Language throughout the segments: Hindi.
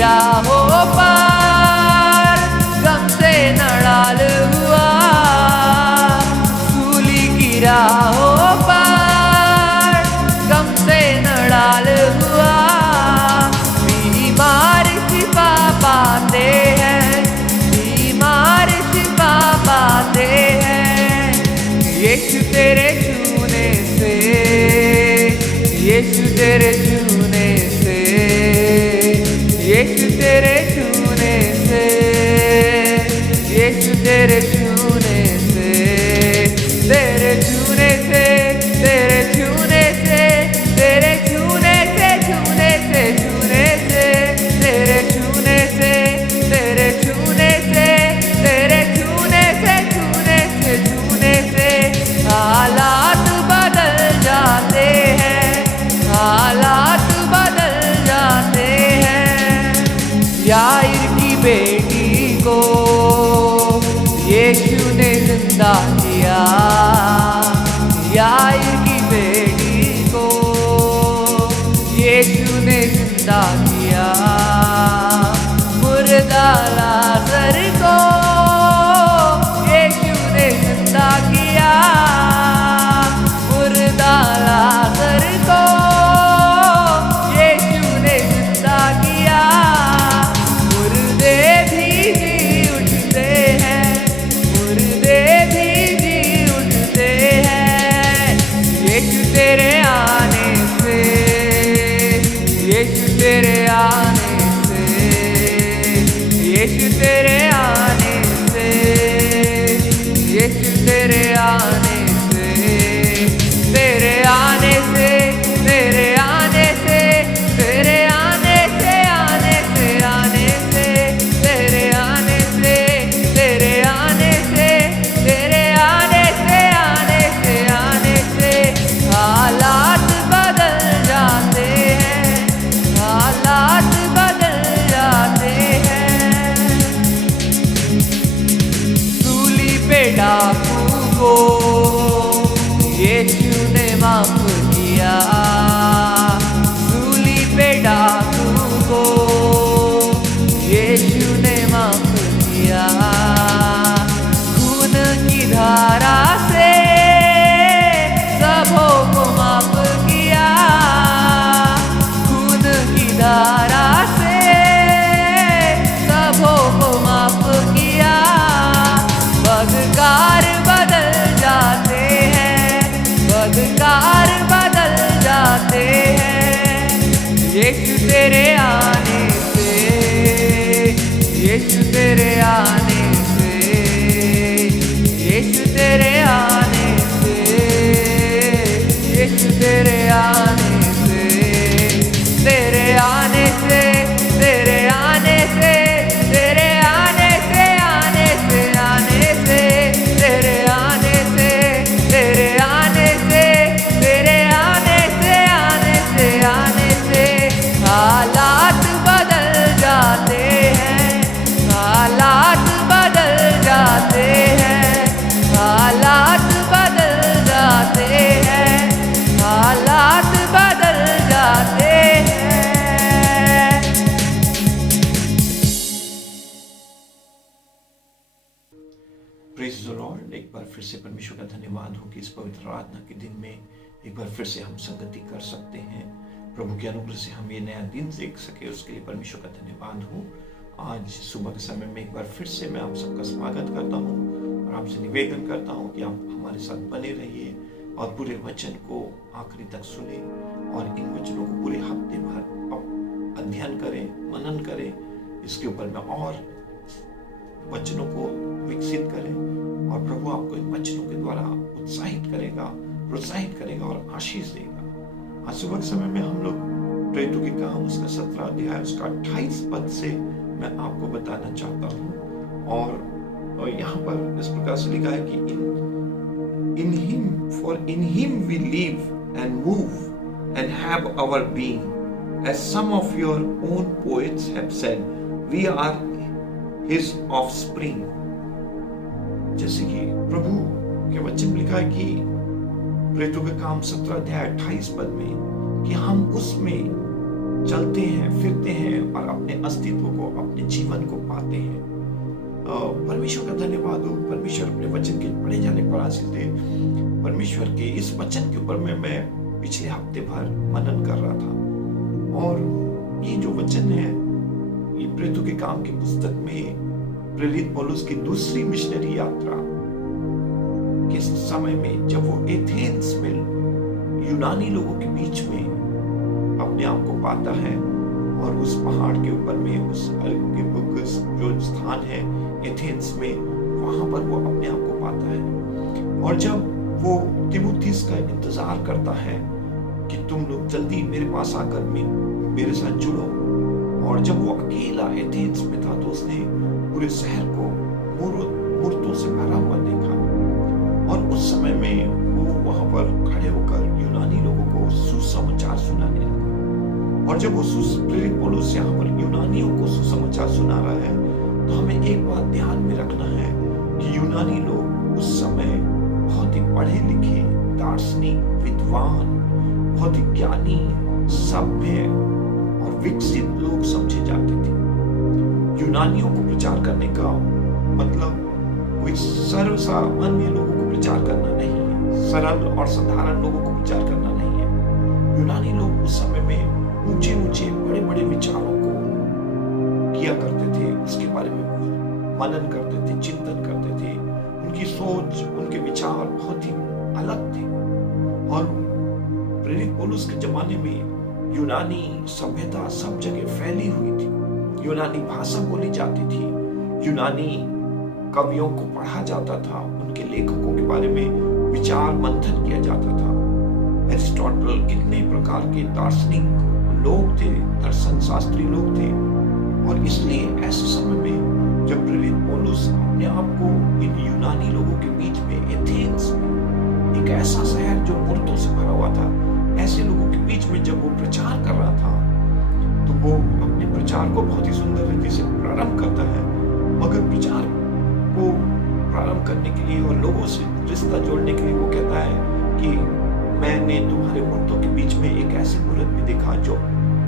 राहों पर गम से नडाल हुआ, सूली की राहों पर गम से नडाल हुआ। बीमार शिफा पाते हैं, बीमार शिफा पाते हैं। यीशु तेरे छूने से, यीशु तेरे छूने से, यीशु तेरे छूने से, यीशु तेरे छूने से, तेरे छूने से, तेरे छूने से, तेरे छूने से, छूने से, छूने से, तेरे छूने से, तेरे छूने से, तेरे छूने से, छूने से, छूने से हालात बदल जाते हैं, हालात बदल जाते हैं। याईर की बेटी को यीशु ने जिंदा किया, याईर की बेटी को यीशु ने जिंदा किया। मुर्दा लाजर को यीशु ने जिंदा किया, मुर्दा लाजर को यीशु ने जिंदा किया। मुर्दे भी जी उठते हैं, मुर्दे भी जी उठते हैं। यीशु तेरे आने से, यीशु तेरे आने से, यीशु तेरे आने से, यीशु तेरे आने से, तेरे आने से, तेरे आने से, तेरे आने से, आने से, आने से, तेरे आने से, तेरे आने से, तेरे आने से, आने से, आने से हालात बदल जाते हैं, हालात बदल जाते हैं। सूली पे डाकू को यीशु ने माफ किया, सूली पे डाकू को यीशु ने माफ किया। खून की धारा से सबों को माफ किया, खून की धारा से सबों को माफ किया। बदकार बदल जाते हैं, बदकार बदल जाते हैं। यीशु तेरे आने से, यीशु तेरे आने से, यीशु तेरे आने से, यीशु तेरे आने से, तेरे आने से, तेरे आने से, तेरे आने से, आने से, आने से, तेरे आने से, तेरे आने से, तेरे आने से, आने से, आने से हालात बदल जाते हैं, हालात बदल जाते हैं, हालात बदल जाते हैं, हालात बदल जाते हैं। Praise the Lord. एक बार फिर से परमेश्वर का धन्यवाद हो कि इस पवित्र आराधना के दिन में एक बार फिर से हम संगति कर सकते हैं। प्रभु के अनुग्रह से हम ये नया दिन देख सके, उसके लिए परमेश्वर का धन्यवाद हो। आज सुबह के समय में एक बार फिर से मैं आप सबका स्वागत करता हूँ और आपसे निवेदन करता हूँ कि आप हमारे साथ बने रहिए और पूरे वचन को आखिरी तक सुने और इन वचनों को पूरे हफ्ते भर अध्ययन करें, मनन करें, इसके ऊपर में और वचनों को विकसित करें और प्रभु आपको इन वचनों के द्वारा उत्साहित करेगा, प्रोत्साहित करेगा और आशीष देगा। आज सुबह के समय में हम लोग प्रेरितों के काम उसका 17 अध्याय उसका 28 पद से मैं आपको बताना चाहता हूँ। और यहाँ पर इस प्रकार से लिखा है कि in him we live and move and have our being, as some of your own poets have said, we are his offspring। जैसे कि प्रभु के वचन में लिखा है कि प्रेरितों के काम 17 अध्याय 28 पद में कि हम उसमें चलते हैं, फिरते हैं और अपने अस्तित्व को, अपने जीवन को पाते हैं। परमेश्वर का धन्यवाद हो। परमेश्वर अपने वचन के पढ़े जाने पर आशीष दे। परमेश्वर के इस वचन के ऊपर मैं पिछले हफ्ते भर मनन कर रहा था, और ये जो वचन है ये प्रेरितों के काम की पुस्तक में प्रेरित पौलुस की दूसरी मिशनरी यात्रा के समय में, जब वो एथेंस में यूनानी लोगों के बीच में अपने आप को पाता है, और उस पहाड़ के ऊपर में उस जो स्थान है एथेंस में, वहां पर वो अपने आप को पाता है। और जब वो तीमुथियुस का इंतजार करता है कि तुम लोग जल्दी मेरे पास आकर मेरे साथ जुड़ो, और जब वो अकेला एथेंस में था तो उसने पूरे शहर को मूर्तों से भरा हुआ देखा, और उस समय में वो वहां पर खड़े होकर यूनानी लोगों को सुसमाचार सुनाने लगा। और जब वो प्रेरित पौलुस यहाँ पर यूनानियों को सुसमाचार सुना रहा है, तो हमें एक बात ध्यान में रखना है कि यूनानी लोग उस समय बहुत ही पढ़े लिखे, दार्शनिक, विद्वान, बहुत ही ज्ञानी, सभ्य और विकसित लोग समझे जाते थे। यूनानियों को प्रचार करने का मतलब कोई सर्वसामान्य लोगों को प्रचार करना नहीं है, सरल और साधारण लोगों को प्रचार करना नहीं है। यूनानी लोग उस समय में ऊंचे ऊंचे बड़े बड़े विचारों को किया करते थे, उसके बारे में मनन करते थे, चिंतन करते थे। उनकी सोच, उनके विचार बहुत ही अलग थे। और प्रेरित पौलुस के जमाने में यूनानी सभ्यता सब जगह फैली हुई थी, यूनानी भाषा बोली जाती थी, यूनानी कवियों को पढ़ा जाता था, उनके लेखकों के बारे में विचार मंथन किया जाता था। एरिस्टोटल, कितने प्रकार के दार्शनिक लोग थे, दर्शन शास्त्री लोग थे। और इसलिए ऐसे समय में जब प्रेरित पौलुस अपने आप को इन यूनानी लोगों के बीच में एथेंस में, एक ऐसा शहर जो मूर्तों से भरा हुआ था, ऐसे लोगों के बीच में जब वो प्रचार कर रहा था, तो वो अपने प्रचार को बहुत ही सुंदर रीति से प्रारंभ करता है। मगर प्रचार को प्रारंभ करने के लिए और लोगों से रिश्ता जोड़ने के लिए वो कहता है कि मैंने तुम्हारे मूर्तों के बीच में एक ऐसे मूर्त भी देखा जो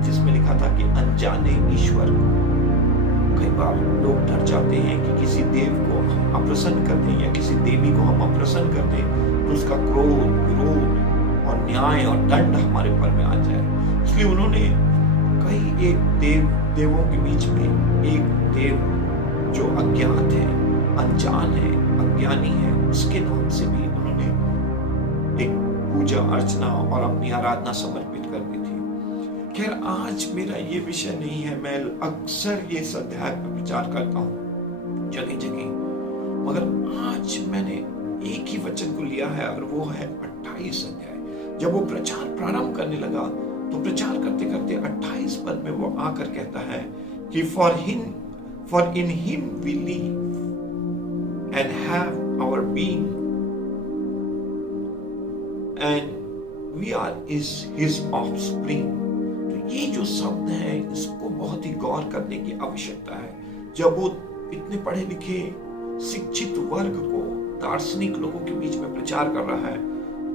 जिसमें लिखा था कि अनजाने ईश्वर को। कई बार लोग डर जाते हैं कि किसी देव को हम अप्रसन्न कर दें या किसी देवी को हम अप्रसन्न कर दें तो उसका क्रोध, विरोध और न्याय और दंड हमारे पर में आ जाए। इसलिए उन्होंने कई एक देवों के बीच में एक देव जो अज्ञात है, अनजान है, अज्ञानी है, उसके नाम से भी उन्होंने एक पूजा अर्चना और अपनी आराधना समर्पित कर दी थी। खैर, आज मेरा ये विषय नहीं है। मैं अक्सर ये अध्याय पर प्रचार करता हूँ जगह जगह, मगर आज मैंने एक ही वचन को लिया है और वो है 28 अध्याय। जब वो प्रचार प्रारंभ करने लगा तो प्रचार करते करते 28 पद में वो आकर कहता है कि for in him we live and have our being and we are his offspring। तो ये जो शब्द है इसको बहुत ही गौर करने की आवश्यकता है। जब वो इतने पढ़े लिखे शिक्षित वर्ग को, दार्शनिक लोगों के बीच में प्रचार कर रहा है,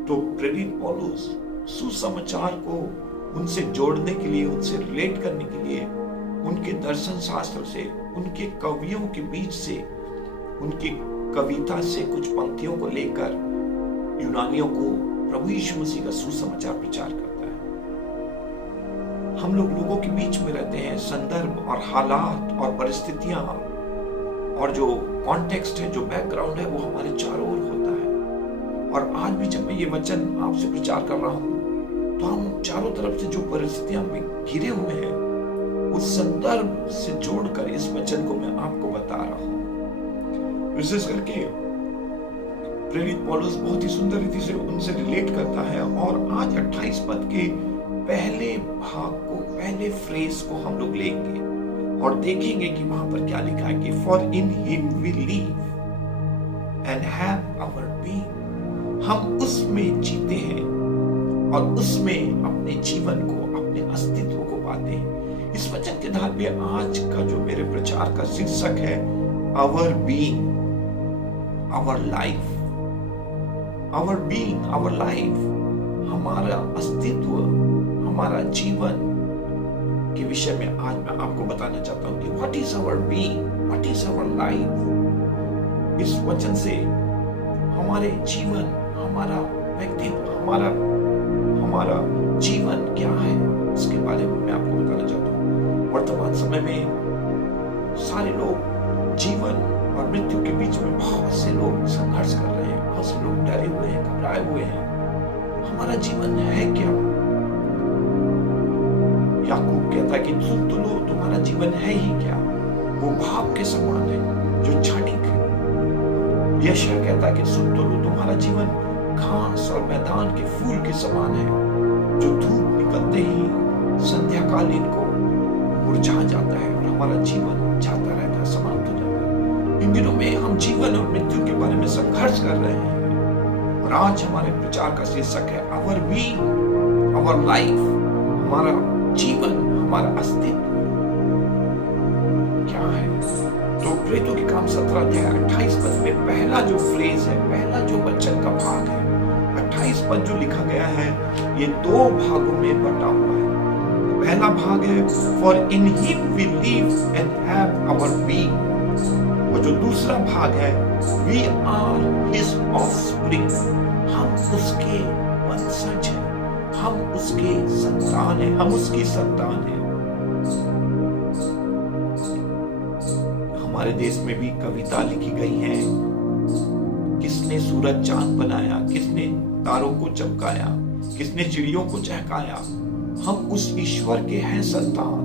तो प्रेरित पौलुस सुसमाचार को उनसे जोड़ने के लिए, उनसे रिलेट करने के लिए, उनके दर्शन शास्त्र से, उनके कवियों के बीच से, उनकी कविता से कुछ पंक्तियों को लेकर यूनानियों को प्रभु यीशु मसीह का सुसमाचार प्रचार करता है। हम लोगों के बीच में रहते हैं, संदर्भ और हालात और परिस्थितियां और जो कॉन्टेक्स्ट है, जो बैकग्राउंड है, वो हमारे चारों ओर होता है। और आज भी जब मैं ये वचन आपसे प्रचार कर रहा हूं तो हम चारों तरफ से जो परिस्थितियां में घिरे हुए हैं, उस संदर्भ से जोड़कर इस वचन को मैं आपको बता रहा हूं। विशेष करके प्रेरित पौलुस बहुत ही सुंदर रीति से उनसे रिलेट करता है। और आज 28 पद के पहले भाग को, पहले फ्रेज को हम लोग लेंगे और देखेंगे कि वहां पर क्या लिखा है कि for in him we live and have our being. हम उसमें जीते हैं और उसमें अपने जीवन को, अपने अस्तित्व को पाते हैं। इस वचन के आधार पे आज का जो मेरे प्रचार का शीर्षक है our being, our life. Our being, our life, हमारा अस्तित्व, हमारा जीवन के विषय में आज मैं आपको बताना चाहता हूं कि what is our being, what is our life. इस वचन से हमारे जीवन, हमारा व्यक्तित्व, हमारा जीवन क्या है, इसके बारे में मैं आपको बताना चाहता हूँ। वर्तमान समय में सारे लोग जीवन और मृत्यु के बीच में बहुत से लोग संघर्ष कर रहे हैं, बहुत से लोग डरे हुए हैं, घबराए हुए हैं। हमारा जीवन है क्या? याकूब कहता है कि सुन तो लो, तुम्हारा जीवन है ही क्या? वो भाप के समान है जो क्षणिक है। यशायाह कहता है कि सुन तो लो, तुम्हारा जीवन घास और मैदान के फूल के समान है जो धूप निकलते ही संध्याकालीन को मुरझा जाता है और हमारा जीवन जाता रहता है, समाप्त हो जाता है। इन दिनों में हम जीवन और मृत्यु के बारे में संघर्ष कर रहे हैं और आज हमारे प्रचार का शीर्षक है आवर बीइंग, आवर लाइफ, हमारा जीवन, हमारा अस्तित्व क्या है। तो प्रेरितों के काम 17 अध्याय 28 पद में पहला जो फ्रेज है, पहला जो वचन का भाग है, 28 पद जो लिखा गया है, ये 2 भागों में बटा हुआ है। पहला भाग है for in him we live and have our being, और जो दूसरा भाग है वी आर हिज ऑफस्प्रिंग, हम उसके वंशज हैं, हम उसके संतान हैं, हम उसकी संतान हैं। हमारे देश में भी कविता लिखी गई है, किसने सूरज चांद बनाया, किसने तारों को चमकाया, किसने चिड़ियों को चहकाया, हम उस ईश्वर के हैं संतान।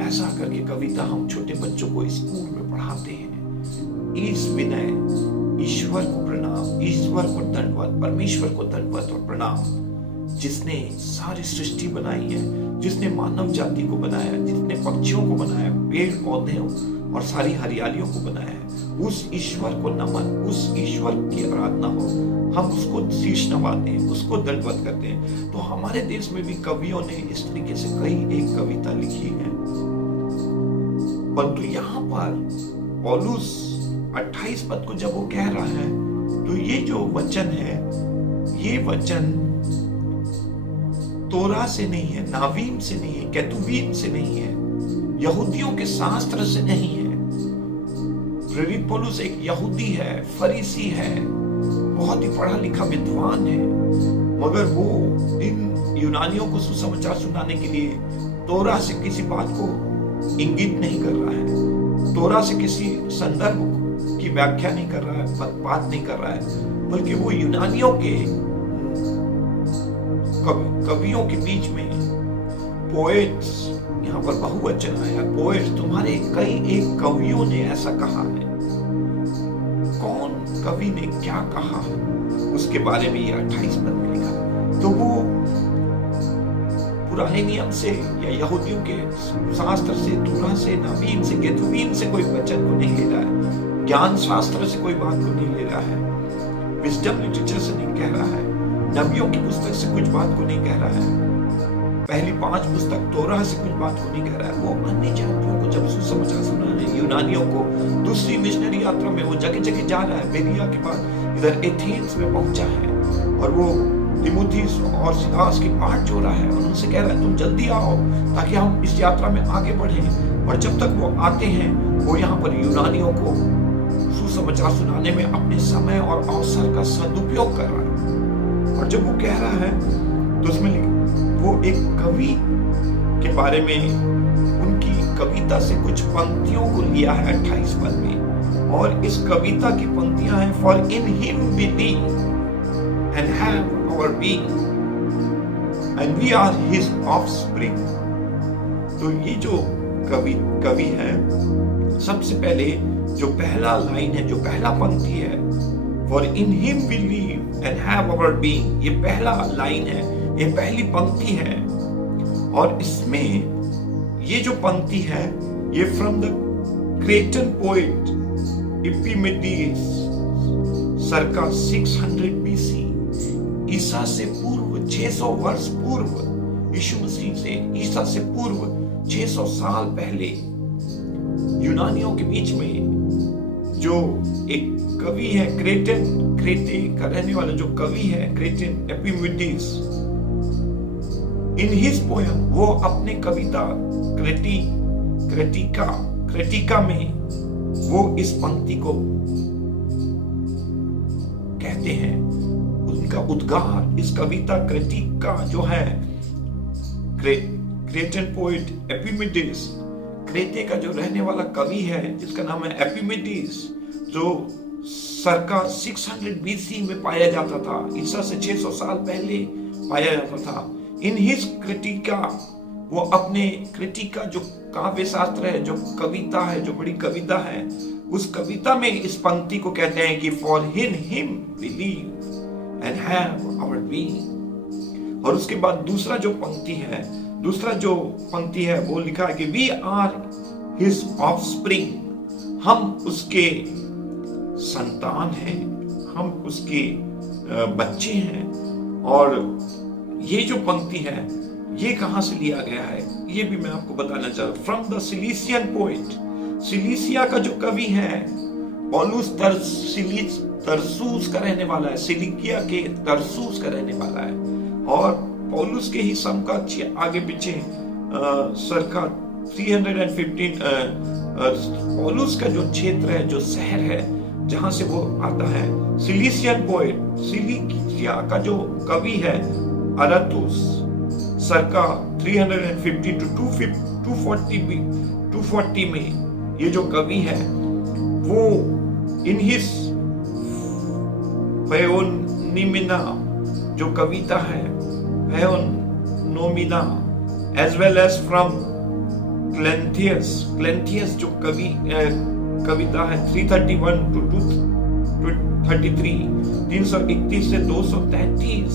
ऐसा करके कविता हम छोटे बच्चों को स्कूल में पढ़ाते हैं। इस विनय, ईश्वर को प्रणाम, ईश्वर को दंडवत, परमेश्वर को दंडवत और प्रणाम, जिसने सारी सृष्टि बनाई है, जिसने मानव जाति को बनाया, जिसने पक्षियों को बनाया, पेड़ पौधे और सारी हरियालियों को बनाया है, उस ईश्वर को नमन, उस ईश्वर की आराधना हो, हम उसको शीश नवाते हैं, उसको दंडवत करते हैं। तो हमारे देश में भी कवियों ने इस तरीके से कई एक कविता लिखी है। परंतु यहाँ पर पौलुस 28 पद को जब वो कह रहा है, तो ये जो वचन है, ये वचन तोरा से नहीं है, नावीम से नहीं है, केतुबीम से नहीं है, यहूदियों के शास्त्र से नहीं है। प्रेरित पौलुस एक यहूदी है, फरीसी है, बहुत ही पढ़ा लिखा विद्वान है, मगर वो इन यूनानियों को सुसमाचार सुनाने के लिए तोरा से किसी बात को इंगित नहीं कर रहा है, तोरा से किसी संदर्भ की व्याख्या नहीं कर रहा है, बात नहीं कर रहा है, बल्कि वो यूनानियों के कवियों के बीच में पोएट्स, यहाँ पर बहुवचन आया, पोएट्स, तुम्हारे कई एक कवियों ने ऐसा कहा है। कौन कवि ने क्या कहा उसके बारे में ये 28 पद में लिखा। तो वो पुराने नियम से या यहूदियों के शास्त्र से, तोरा से, नवीन से, केतुबीम से कोई वचन को नहीं ले रहा है, ज्ञान शास्त्र से कोई बात को नहीं ले रहा है, विजडम लिटरेचर से नहीं कह रहा है, नबियों की पुस्तक से कुछ बात को नहीं कह रहा है, पहली 5 पुस्तक तोरा से कुछ बात को नहीं कह रहा है। वो अन्य जातियों को जब सुसमाचार सुनाने, यूनानियों को दूसरी मिशनरी यात्रा में वो जगह जगह जा रहा है, बेरिया के बाद इधर एथेंस में पहुंचा है और वो तिमुथियुस और सिलास की बाट जोड़ा है और उनसे कह रहा है तुम जल्दी आओ ताकि हम इस यात्रा में आगे बढ़ें। और जब तक वो आते हैं, वो यहाँ पर यूनानियों को सुसमाचार सुनाने में अपने समय और अवसर का सदुपयोग कर रहा है। और जब वो कह रहा है तो उसमें वो एक कवि के बारे में, उनकी कविता से कुछ पंक्तियों को लिया है 28 पद में, और इस कविता की पंक्तियां हैं for in him we live and have our being and we are his offspring. तो ये जो कवि है, सबसे पहले जो पहला लाइन है, जो पहला पंक्ति है, for in him we live and have our being, ये पहला लाइन है, ये पहली पंक्ति है। और इसमें ये जो पंक्ति है, ये from the Cretan poet Epimenides circa 600 BC, ईसा से पूर्व 600 वर्ष पूर्व, यीशु मसीह से ईसा से पूर्व 600 साल पहले यूनानियों के बीच में जो एक कवि है, क्रेटे का रहने वाला जो कवि है, क्रेटन एपिमेनिडेस, इन हिज पोयम, वो अपने कविता क्रेटिका में वो इस पंक्ति को कहते हैं, उनका उद्गार। इस कविता क्रेटिका जो है, क्रेटन पोइट एपिमेडिस, क्रेते का जो रहने वाला कवि है जिसका नाम है एपिमेडिस, जो circa 600 BC में पाया जाता था, ईसा से 600 साल पहले पाया जाता था। इन हिज क्रिटिका, वो अपने क्रिटिका जो काव्य शास्त्र है, जो कविता है, जो बड़ी कविता है, उस कविता में इस पंक्ति को कहते हैं कि for in him we live and have our being. और उसके बाद दूसरा जो पंक्ति है वो लिखा है कि वी आर हिज ऑफस्प्रिंग, हम उसके संतान हैं, हम उसके बच्चे हैं। और ये जो पंक्ति है ये कहां से लिया गया है ये भी मैं आपको बताना चाहता हूं। फ्रॉम द सिलीसियन पोइट, सिलीसिया का जो कवि है पौलुस तरसूस का रहने वाला है, सिलिकिया के तरसूस का रहने वाला है, और पौलुस के ही समकक्ष आगे पीछे सरका 315 पौलुस का जो क्षेत्र है, जो शहर है जहां से वो आता है, सिलीसियन पोएट, सिलिकिया का जो कवि है अरातुस, सरका 350 टू 240 में ये जो कवि है वो इन हिज पैओनिमिना जो कविता है, पैओनोमिना, एज वेल एज फ्रॉम क्लेंथियस जो कविता है 331 टू 233, 331 से 233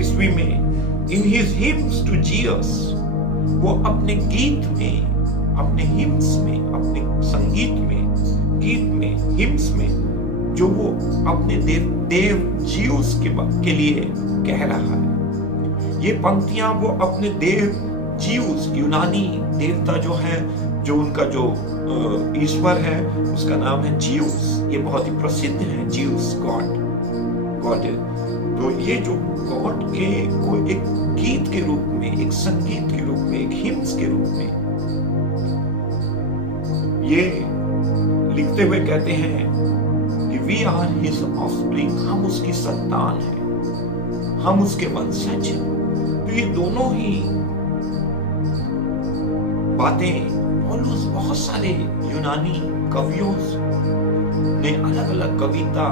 ईस्वी में, in his hymns to Jesus, वो अपने गीत में, अपने हिम्स में, अपने संगीत में, गीत में, हिम्स में, जो वो अपने देव जीउस के लिए कह रहा है। ये पंक्तियां वो अपने देव जीउस, यूनानी देवता जो है, जो उनका जो ईश्वर है उसका नाम है जीउस, ये बहुत ही प्रसिद्ध है जीउस गॉड। तो ये जो गॉड के को एक गीत के रूप में, एक संगीत के रूप में, एक हिम्स के रूप में ये लिखते हुए कहते हैं कि वी आर हिज ऑफस्प्रिंग, हम उसकी संतान हैं, हम उसके वंशज हैं। तो ये दोनों ही बातें पौलुस बहुत सारे यूनानी कवियों ने अलग अलग कविता,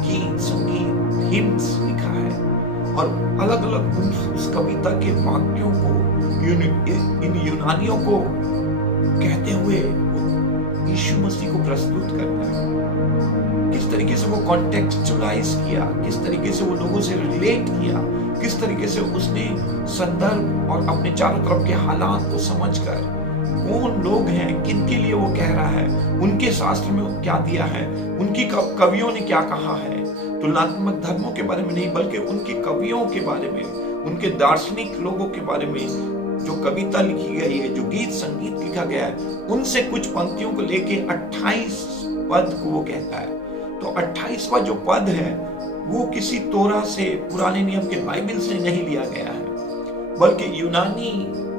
गीत, संगीत, हिम्स लिखा है, और अलग अलग उस कविता के वाक्यों को इन यूनानियों को कहते हुए यीशु मसीह को प्रस्तुत करता है। किस तरीके से वो कॉन्टेक्चुअलाइज किया, किस तरीके से वो लोगों से रिलेट किया, किस तरीके से उसने संदर्भ और अपने चारों तरफ के हालात को समझकर कौन लोग हैं, किनके लिए वो कह रहा है, उनके शास्त्र में क्या दिया है, उनकी कवियों ने क्या कहा है, तुलनात्मक धर्मों के बारे में नहीं बल्कि उनके कवियों के बारे में, उनके दार्शनिक लोगों के बारे में जो कविता लिखी गई है, जो गीत संगीत लिखा गया है, उनसे कुछ पंक्तियों को लेके 28 पद को वो कहता है। तो 28वां जो पद है वो किसी तोरा से, पुराने नियम के बाइबल से नहीं लिया गया है, बल्कि यूनानी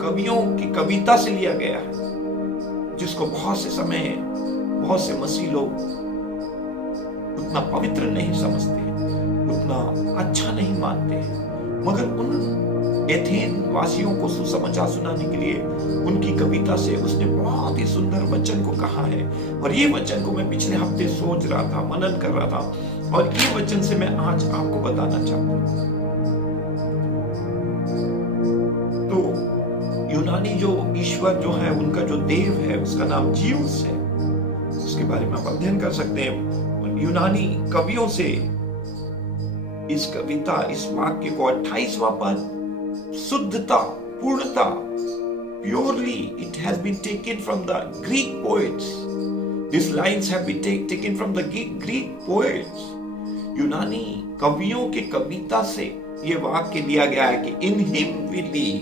कवियों की कविता से लिया गया है, जिसको बहुत से मसीह लोग उतना पवित्र नहीं समझते हैं, उतना अच्छा नहीं मानते हैं, मगर उन एथेन वासियों को सुसमाचार सुनाने के लिए उनकी कविता से उसने बहुत ही सुंदर वचन को कहा है। और ये वचन को मैं पिछले हफ्ते सोच रहा था, मनन कर रहा था, और ये वचन से मैं आज आपको बताना चाहता हूं। तो यूनानी जो ईश्वर जो है, उनका जो देव है, उसका नाम जीउस है, उसके बारे में आप अध्ययन कर सकते हैं यूनानी कवियों से। इस कविता, इस वाक्य को 28वां पद, शुद्धता, पूर्णता, purely, it has been taken from the Greek poets, this lines have been taken from the Greek poets. यूनानी कवियों के कविता से ये वाक्य लिया गया है कि in him we live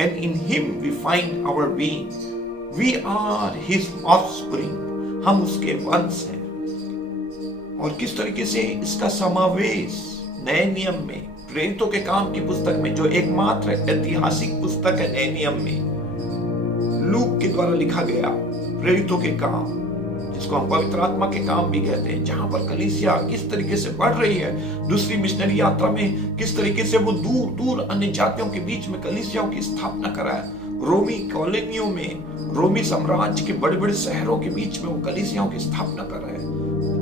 and in him we find our being, we are his offspring, हम उसके वंश हैं। और किस तरीके से इसका समावेश नए नियम में प्रेरितों के काम की पुस्तक में, जो एकमात्र ऐतिहासिक पुस्तक है नए नियम में, लूक के द्वारा लिखा गया प्रेरितों के काम, जिसको हम पवित्र आत्मा के काम भी कहते हैं, जहां पर कलीसिया किस तरीके से बढ़ रही है, दूसरी मिशनरी यात्रा में किस तरीके से वो दूर दूर अन्य जातियों के बीच में कलीसियाओं की स्थापना करा है, रोमी कॉलोनियों में, रोमी साम्राज्य के बड़े बड़े शहरों के बीच में वो कलीसियाओं की स्थापना कर रहा है,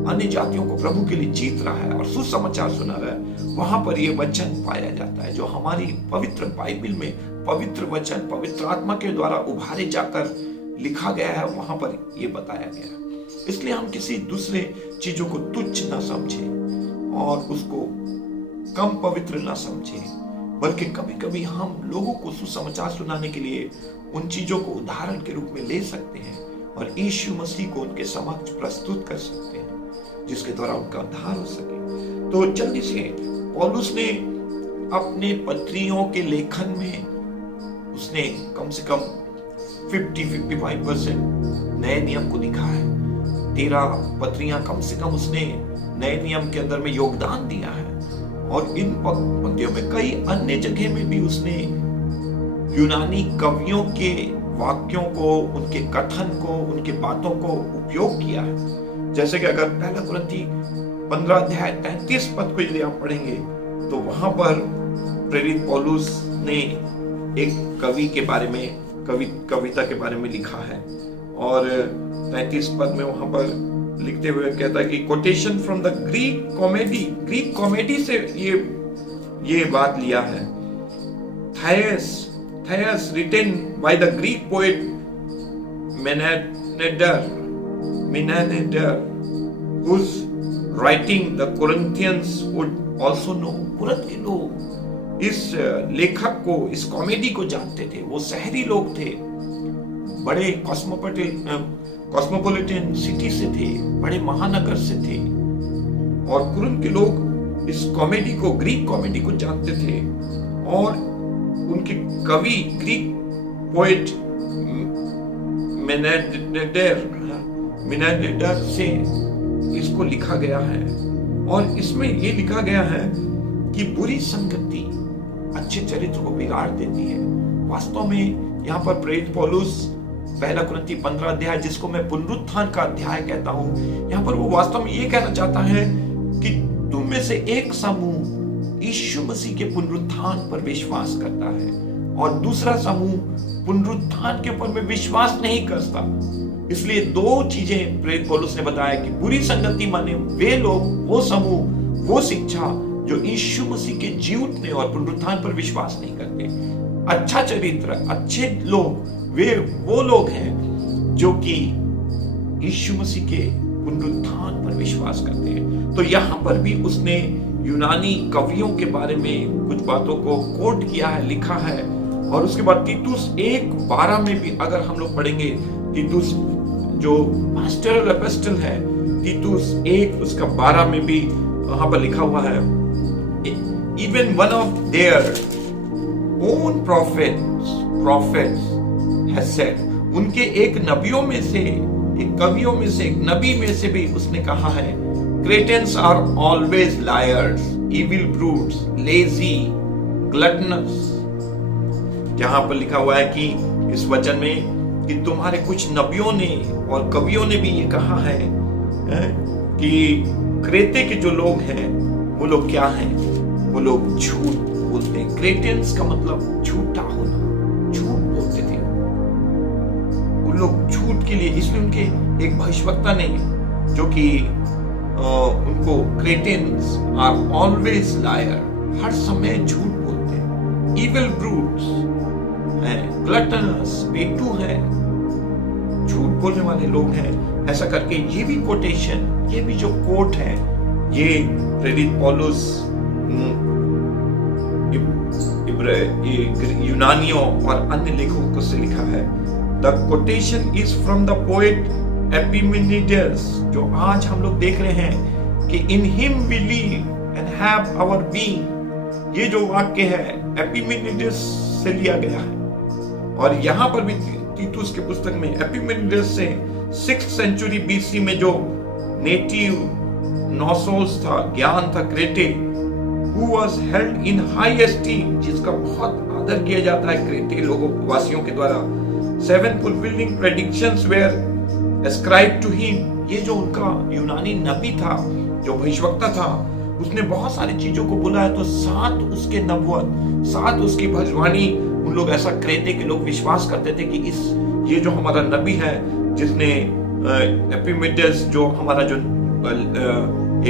अन्य जातियों को प्रभु के लिए जीत रहा है और सुसमाचार सुना रहा है। वहां पर ये वचन पाया जाता है जो हमारी पवित्र बाइबल में पवित्र वचन पवित्र आत्मा के द्वारा उभारे जाकर लिखा गया है, वहां पर ये बताया गया है। इसलिए हम किसी दूसरे चीजों को तुच्छ ना समझें और उसको कम पवित्र ना समझें, बल्कि कभी कभी हम लोगों को सुसमाचार सुनाने के लिए उन चीजों को उदाहरण के रूप में ले सकते हैं और यीशु मसीह को उनके समक्ष प्रस्तुत कर सकते हैं, जिसके द्वारा उनका उद्धार हो सके। तो जल्दी से पौलुस ने अपने पत्रियों के लेखन में उसने कम से कम 50-55% नए नियम को लिखा है। 13 पत्रियां कम से कम उसने नए नियम के अंदर में योगदान दिया है और इन पत्रियों में कई अन्य जगह में भी उसने यूनानी कवियों के वाक्यों को, उनके कथन को, उनके बातों को उपयोग किया है। जैसे कि अगर पहला कुरिन्थी 15 अध्याय 33 पद को यदि आप पढ़ेंगे तो वहां पर प्रेरित पौलुस ने एक कवि के बारे में, कविता के बारे में लिखा है और 33 पद में वहां पर लिखते हुए कहता है कि quotation from the Greek comedy से ये बात लिया है। Thais written by the Greek poet Menander whose writing the Corinthians would also know। कुरिन्थ के लोग इस लेखक को, इस कॉमेडी को जानते थे। वो शहरी लोग थे, बड़े कॉस्मोपॉलिटन सिटी से थे, बड़े महानगर से थे और कुरिन्थ के लोग इस कॉमेडी को, ग्रीक कॉमेडी को जानते थे और उनके कवि ग्रीक पोएट मेनानेडर से इसको लिखा गया है और इसमें ये लिखा गया है कि बुरी संगति अच्छे चरित्र को बिगाड़ देती है। वास्तव में यहाँ पर प्रेरित पौलुस पहला कुरिन्थी 15 अध्याय, जिसको मैं पुनरुत्थान का अध्याय कहता हूँ, यहाँ पर वो वास्तव में ये कहना चाहता है कि तुम में से एक समूह यीशु मसीह के पुनरुत्थान पर विश्वास करता है और दूसरा समूह पुनरुत्थान के ऊपर में विश्वास नहीं करता। इसलिए दो चीजें प्रेरित पौलुस ने बताया कि बुरी संगति माने वे लोग, वो समूह, वो शिक्षा जो यीशु मसीह के जी उठने और पुनरुत्थान पर विश्वास नहीं करते। अच्छा चरित्र, अच्छे लोग, वे वो लोग हैं जो कि यीशु मसीह के पुनरुत्थान पर विश्वास करते हैं। तो यहां पर भी उसने यूनानी कवियों के बारे में कुछ बातों को कोट किया है, लिखा है और उसके बाद तीतुस 1:12 में भी अगर हम लोग पढ़ेंगे, तीतुस जो पास्टरल एपिस्टल है, तीतुस 1 उसका 12 में भी वहां पर लिखा हुआ है, even one of their own prophets has said, उनके एक नबियों में से, एक कवियों में से, एक नबी में से भी उसने कहा है, Cretans are always liars, evil brutes, lazy, gluttonous। जहां पर लिखा हुआ है कि इस वचन में कि तुम्हारे कुछ नबियों ने और कवियों ने भी ये कहा है कि क्रेते के जो लोग हैं वो लोग क्या हैं, वो लोग झूठ बोलते हैं। क्रेटियंस का मतलब झूठा होना, झूठ बोलते थे वो लोग, झूठ के लिए। इसलिए उनके एक भविष्यवक्ता ने जो कि उनको क्रेटियंस आर ऑलवेज लायर, हर समय झूठ बोलते हैं, इविल ब्रूट्स हैं, ग्लटनस, पेटू हैं, झूठ बोलने वाले लोग हैं। ऐसा करके ये भी कोटेशन, ये भी जो कोट है, ये प्रेरित पौलुस यूनानियों और अन्य लेखकों से लिखा है। The quotation is from the poet Epimenides, जो आज हम लोग देख रहे हैं कि in him we live and have our being. ये जो वाक्य है एपिमेनिडेस से लिया गया है और यहां पर भी तीतुस के पुस्तक में एपिमेनिडेस से 6th सेंचुरी BC में जो नेटिव नॉसोस था, ज्ञान था क्रेटे, who was held in high esteem, जिसका बहुत आदर किया जाता है क्रेते लोगों वासियों के द्वारा। 7 fulfilling predictions were ascribed to him, ये जो उनका यूनानी नबी था, जो भविष्यवक्ता था, उसने बहुत सारी चीजों को बोला है। तो 7 उसके नबुवत, 7 उसकी भविष्यवाणी, उन लोग ऐसा क्रेते के लोग विश्वास करते थे कि ये जो हमारा नबी है, जिसने एपिमेडेस जो हमारा जो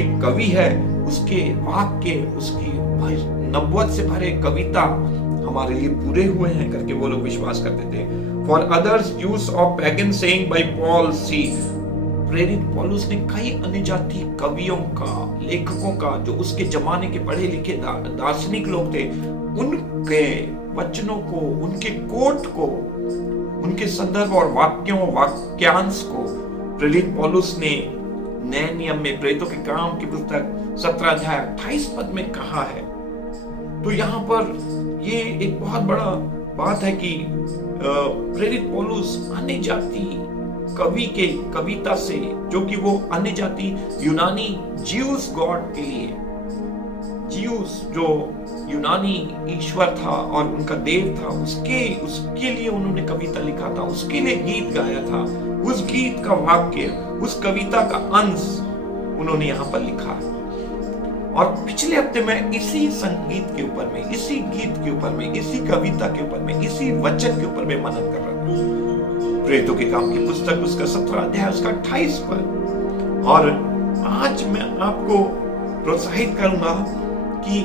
एक कवि है, उसके वाक्य, उसकी नबुवत से भरे कविता हमारे लिए पूरे हुए हैं करके वो लोग विश्वास करते थे। For others use of pagan saying by Paul see, प्रेरित पौलुस ने कई अन्य जाति कवियों का, लेखकों का, जो उसके जमाने के पढ़े लिखे दार्शनिक लोग थे, उनके वचनों को, उनके कोट को, उनके संदर्भ और वाक्यों, वाक्यांश को प्रेरित पौलुस ने नए नियम में प्रेरितों के काम की पुस्तक 17 अध्याय 28 पद में कहा है। तो यहाँ पर ये एक बहुत बड़ा बात है कि प्रेरित पौलुस अन्य जाति कवि के कविता से, जो कि वो अन्य जाति यूनानी ज्यूस गॉड के लिए, ज्यूस जो यूनानी ईश्वर था और उनका देव था, उसके लिए उन्होंने कविता लिखा था, उसके लिए गीत गाया था। उस गीत का वाक्य, उस कविता का अंश उन्होंने यहाँ पर लिखा है। और पिछले हफ्ते मैं इसी संगीत के ऊपर में, इसी गीत के ऊपर में, इसी कविता के ऊपर में, इसी वचन के ऊपर में मनन कर रहा था। प्रेरितों के काम की पुस्तक उसका 17 अध्याय उसका 28 पद। और आज मैं आपको प्रोत्साहित करूंगा कि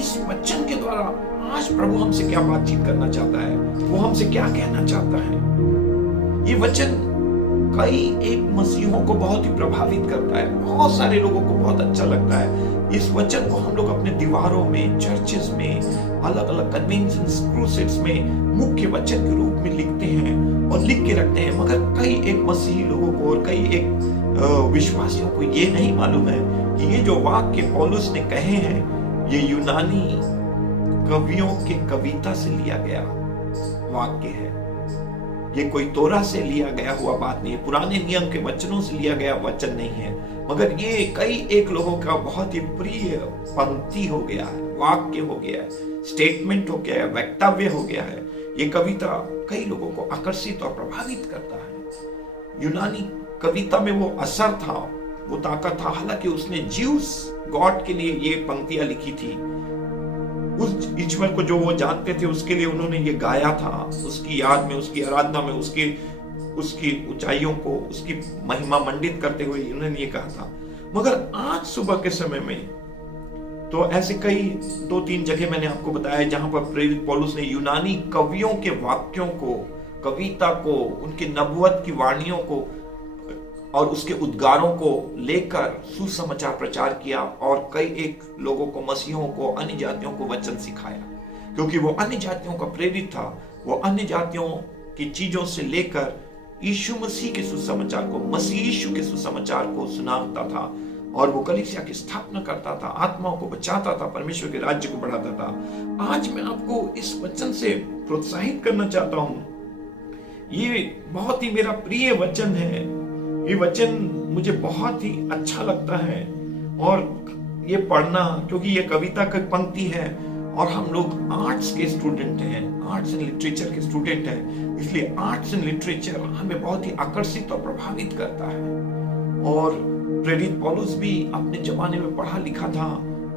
इस वचन के द्वारा आज प्रभु हमसे क्या बातचीत करना चाहता है, वो हमसे क्या कहना चाहता है। ये वचन कई एक मसीहों को बहुत ही प्रभावित करता है, बहुत सारे लोगों को बहुत अच्छा लगता है। इस वचन को हम लोग अपने दीवारों में, चर्चेस में, अलग अलग कन्वेंशंस, क्रूसेड्स में मुख्य वचन के रूप में लिखते हैं और लिख के रखते हैं। मगर कई एक मसीही लोगों को और कई एक विश्वासियों को ये नहीं मालूम है कि ये जो वाक्य पौलुस ने कहे हैं, ये यूनानी कवियों के कविता से लिया गया वाक्य है। ये कोई तोरा से लिया गया हुआ बात नहीं है, पुराने नियम के वचनों से लिया गया वचन नहीं है, मगर ये कई एक लोगों का बहुत ही प्रिय पंक्ति हो गया है, वाक्य हो गया है, स्टेटमेंट हो गया है, वक्तव्य हो गया है। ये कविता कई लोगों को आकर्षित और प्रभावित करता है। यूनानी कविता में वो असर था, वो ताकत था। हालांकि उसने ज्यूस गॉड के लिए ये पंक्तियां लिखी थी, उस ईश्वर को जो वो जानते थे उसके लिए उन्होंने ये गाया था, उसकी याद में, उसकी आराधना में, उसकी ऊंचाइयों को, उसकी महिमा मंडित करते हुए उन्होंने ये कहा था। मगर आज सुबह के समय में तो ऐसे कई 2-3 जगह मैंने आपको बताया जहां पर प्रेरित पौलुस ने यूनानी कवियों के वाक्यों को, कविता को, उनकी नबुवत की वाणियों को और उसके उद्गारों को लेकर सुसमाचार प्रचार किया और कई एक लोगों को, मसीहों को, अन्य जातियों को वचन सिखाया। क्योंकि वो अन्य जातियों का प्रेरित था, वो अन्य जातियों की चीजों से लेकर यीशु मसीह के सुसमाचार को, मसीह यीशु के सुसमाचार को सुनाता था और वो कलीसिया की स्थापना करता था, आत्माओं को बचाता था, परमेश्वर के राज्य को बढ़ाता था। आज मैं आपको इस वचन से प्रोत्साहित करना चाहता हूं। ये बहुत ही मेरा प्रिय वचन है, ये वचन मुझे बहुत ही अच्छा लगता है और ये पढ़ना, क्योंकि ये कविता की पंक्ति है और हम लोग आर्ट्स के स्टूडेंट हैं, आर्ट्स एंड लिटरेचर के स्टूडेंट हैं, इसलिए आर्ट्स एंड लिटरेचर हमें बहुत ही आकर्षित और प्रभावित करता है। और प्रेरित पौलुस भी अपने जमाने में पढ़ा लिखा था,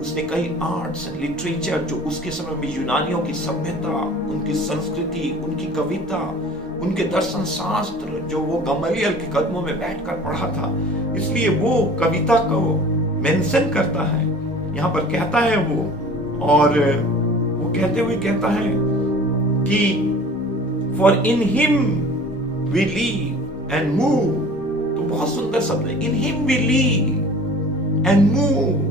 उसने कई आर्ट्स एंड लिटरेचर जो उसके समय में यूनानियों की सभ्यता, उनकी संस्कृति, उनकी कविता, उनके दर्शन शास्त्र जो वो गमलियल के कदमों में बैठकर पढ़ा था, इसलिए वो कविता को मेंशन करता है, यहाँ पर कहता है वो। और वो कहते हुए कहता है कि for in him we live and move, तो बहुत सुंदर शब्द है, in him we live and move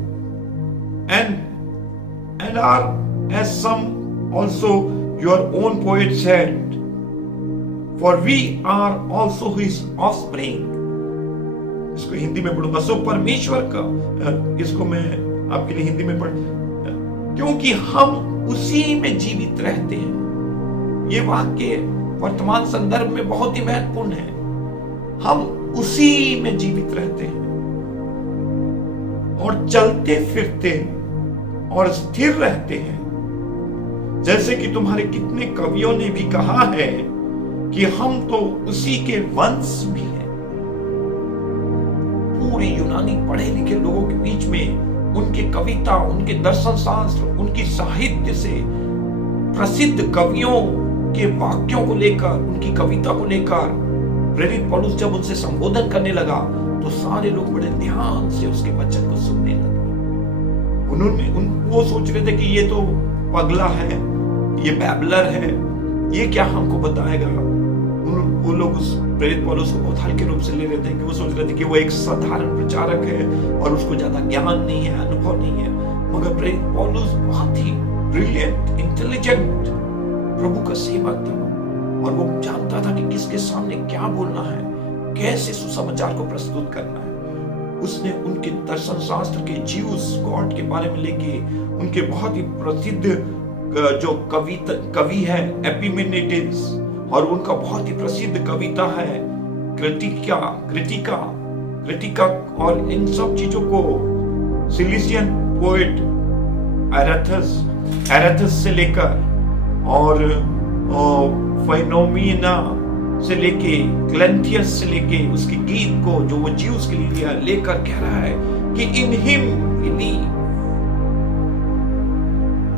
and are, as some also your own poet said, for we are also his offspring। इसको हिंदी में पढ़ूंगा। सो परमेश्वर का, इसको मैं आपके लिए हिंदी में पढ़, क्योंकि हम उसी में जीवित रहते हैं। ये वाक्य वर्तमान संदर्भ में बहुत ही महत्वपूर्ण है। हम उसी में जीवित रहते हैं और चलते फिरते और स्थिर रहते हैं। जैसे कि तुम्हारे कितने कवियों ने भी कहा है कि हम तो उसी के वंश भी हैं। पूरे यूनानी पढ़े लिखे लोगों के बीच में उनके कविता, उनके दर्शन शास्त्र, उनकी साहित्य से प्रसिद्ध कवियों के वाक्यों को लेकर, उनकी कविता को लेकर प्रेरित पौलुस जब उनसे संबोधन करने लगा तो सारे लोग बड़े ध्यान से उसके वचन को सुनने लगे। वो सोच रहे थे कि ये तो पगला है, ये बैबलर है, ये क्या हमको बताएगा। वो लोग उस प्रेरित पौलुस को बहुत हल्के रूप से ले रहे थे कि वो सोच रहे थे कि वो एक साधारण प्रचारक है और उसको ज्यादा ज्ञान नहीं है, अनुभव नहीं है। मगर प्रेरित पौलुस बहुत ही ब्रिलियंट, इंटेलिजेंट प्रभु का सेवक था और वो जानता था कि किसके सामने क्या बोलना है, कैसे सुसमाचार को प्रस्तुत करना है। उसने उनके दर्शन शास्त्र के ज्यूस गॉड के बारे में लेके उनके बहुत ही प्रसिद्ध जो कवि है एपिमेनिडेस, और उनका बहुत ही प्रसिद्ध कविता है क्रिटिका, और इन सब चीजों को सिलिसियन पोएट एरेथस से लेकर और फाइनोमिना से लेके क्लेंथियस से लेके उसके गीत को जो वो ज्यूस के लिए लेकर कह रहा है कि in him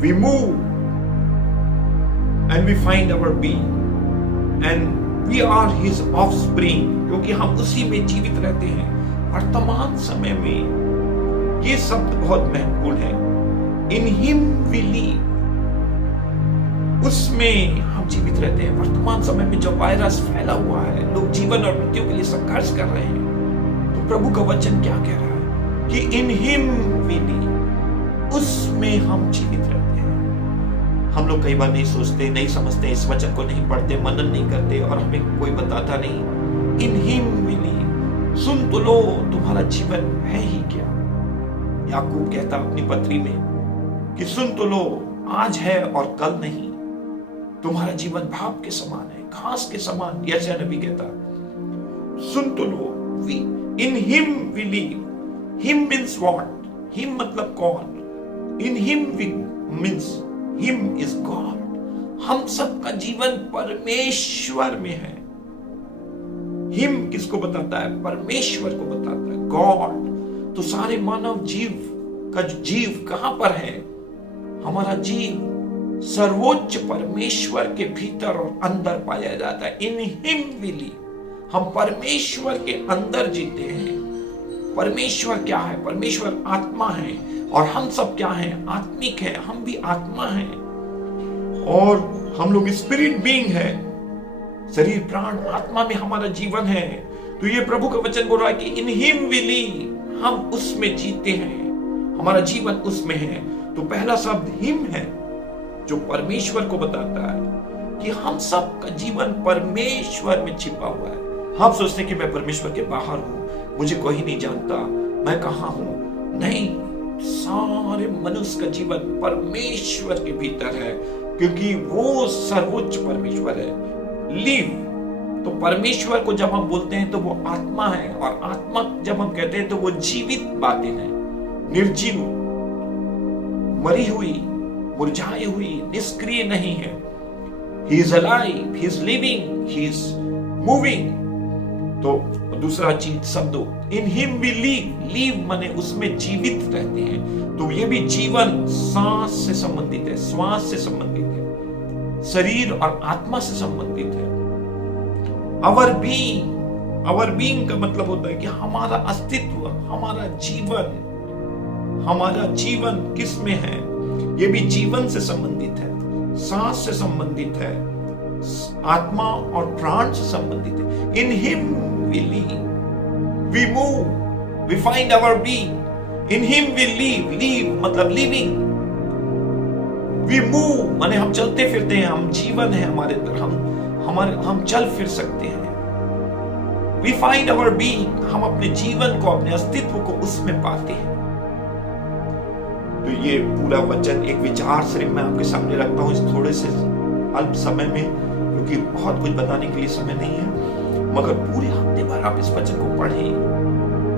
we move and we find our being and we are his offspring, क्योंकि हम उसी में जीवित रहते हैं। वर्तमान समय में ये शब्द बहुत महत्वपूर्ण है। इन हिम वी लीव, उसमें हम जीवित रहते हैं। वर्तमान समय में जो वायरस फैला हुआ है, लोग जीवन और मृत्यु के लिए संघर्ष कर रहे हैं, तो प्रभु का वचन क्या कह रहा है कि इन हिम वी लीव, उसमें हम जीवित रहते हैं। हम लोग कई बार नहीं सोचते, नहीं समझते, इस वचन को नहीं पढ़ते, मनन नहीं करते और हमें कोई बताता नहीं। इन हिम वी लीव, सुन तो लो, तुम्हारा जीवन है ही क्या। याकूब कहता अपनी पत्री में कि सुन तो लो, आज है और कल नहीं। तुम्हारा जीवन भाप के समान है, घास के समान। यशायाह नबी कहता सुन तो लो, in him we live. Him means what? Him मतलब कौन? In him we means him is God. हम सबका जीवन परमेश्वर में है। हिम किसको बताता है? परमेश्वर को बताता है, गॉड। तो सारे मानव जीव का जीव कहां पर है? हमारा जीव सर्वोच्च परमेश्वर के भीतर और अंदर पाया जाता है। इन हिम वी लीव, हम परमेश्वर के अंदर जीते हैं। परमेश्वर क्या है? परमेश्वर आत्मा है और हम सब क्या हैं? आत्मिक हैं। हम भी आत्मा हैं और हम लोग स्पिरिट बीइंग है। शरीर, प्राण, आत्मा में हमारा जीवन है। तो ये प्रभु का वचन बोल रहा है कि इन हिम वी लीव, हम उसमें जीते हैं, हमारा जीवन उसमें है। तो पहला शब्द हिम है जो परमेश्वर को बताता है कि हम सब का जीवन परमेश्वर में छिपा हुआ है। हम सोचते हैं कि मैं परमेश्वर के बाहर हूं, मुझे कोई नहीं जानता, मैं कहां हूं। नहीं, सारे मनुष्य का जीवन परमेश्वर के भीतर है, क्योंकि वो सर्वोच्च परमेश्वर है। लिव, तो परमेश्वर को जब हम बोलते हैं तो वो आत्मा है, और आत्मा जब हम कहते हैं तो वो जीवित बातें हैं, निर्जीव, मरी हुई, मुरझाई हुई, निष्क्रिय नहीं है। He is alive, he is living, he is moving। तो दूसरा चीज शब्द इन हिम वी लीव माने उसमें जीवित रहते हैं। तो ये भी जीवन सांस से संबंधित है, श्वास से संबंधित है, शरीर और आत्मा से संबंधित है। अवर बीइंग का मतलब होता है कि हमारा अस्तित्व, हमारा जीवन किस में है? ये भी जीवन से संबंधित है, सांस से संबंधित है, आत्मा और प्राण से संबंधित है। In him we live, we move, we find our being. In him we live मतलब लिविंग। वी मूव माने हम चलते फिरते हैं, हम जीवन है हमारे अंदर, हम चल फिर सकते हैं। वी फाइंड आवर बीइंग, हम अपने जीवन को, अपने अस्तित्व को उसमें पाते हैं। तो ये पूरा वचन एक विचार से मैं आपके सामने रखता हूं इस थोड़े से अल्प समय में, क्योंकि बहुत कुछ बताने के लिए समय नहीं है। मगर पूरे हफ्ते भर आप इस वचन को पढ़ें,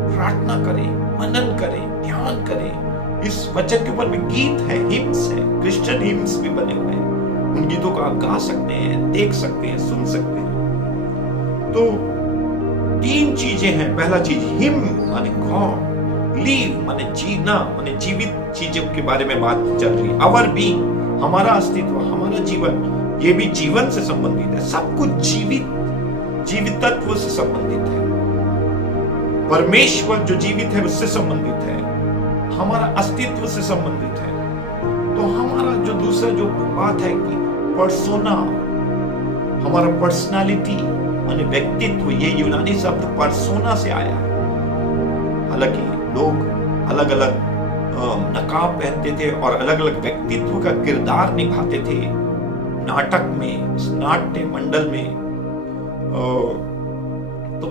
प्रार्थना करें, मनन करें, ध्यान करें, इस वचन के ऊपर में गीत है, हिम्स है, क्रिश्चियन हिम्स भी बने हुए हैं। उन गीतों को आप गा सकते हैं, देख सकते हैं, सुन सकते हैं। तो 3 चीजें हैं। पहला चीज हिम माने गॉड, लीव माने जीना, माने जीवित चीजों के बारे में बात चल रही है। आवर बीइंग, हमारा अस्तित्व, हमारा जीवन, ये भी जीवन से संबंधित है। सब कुछ जीवितत्व से संबंधित है। परमेश्वर जो जीवित है उससे संबंधित है, हमारा अस्तित्व से संबंधित है। तो हमारा जो दूसरा जो बात है कि पर्सोना, हमारा पर्सनालिटी माने व्यक्तित्व, ये यूनानी शब्द पर्सोना से आया है। हालांकि लोग अलग अलग नकाब पहनते थे और अलग अलग व्यक्तित्व का किरदार निभाते थे नाटक में, नाट्य मंडल में। तो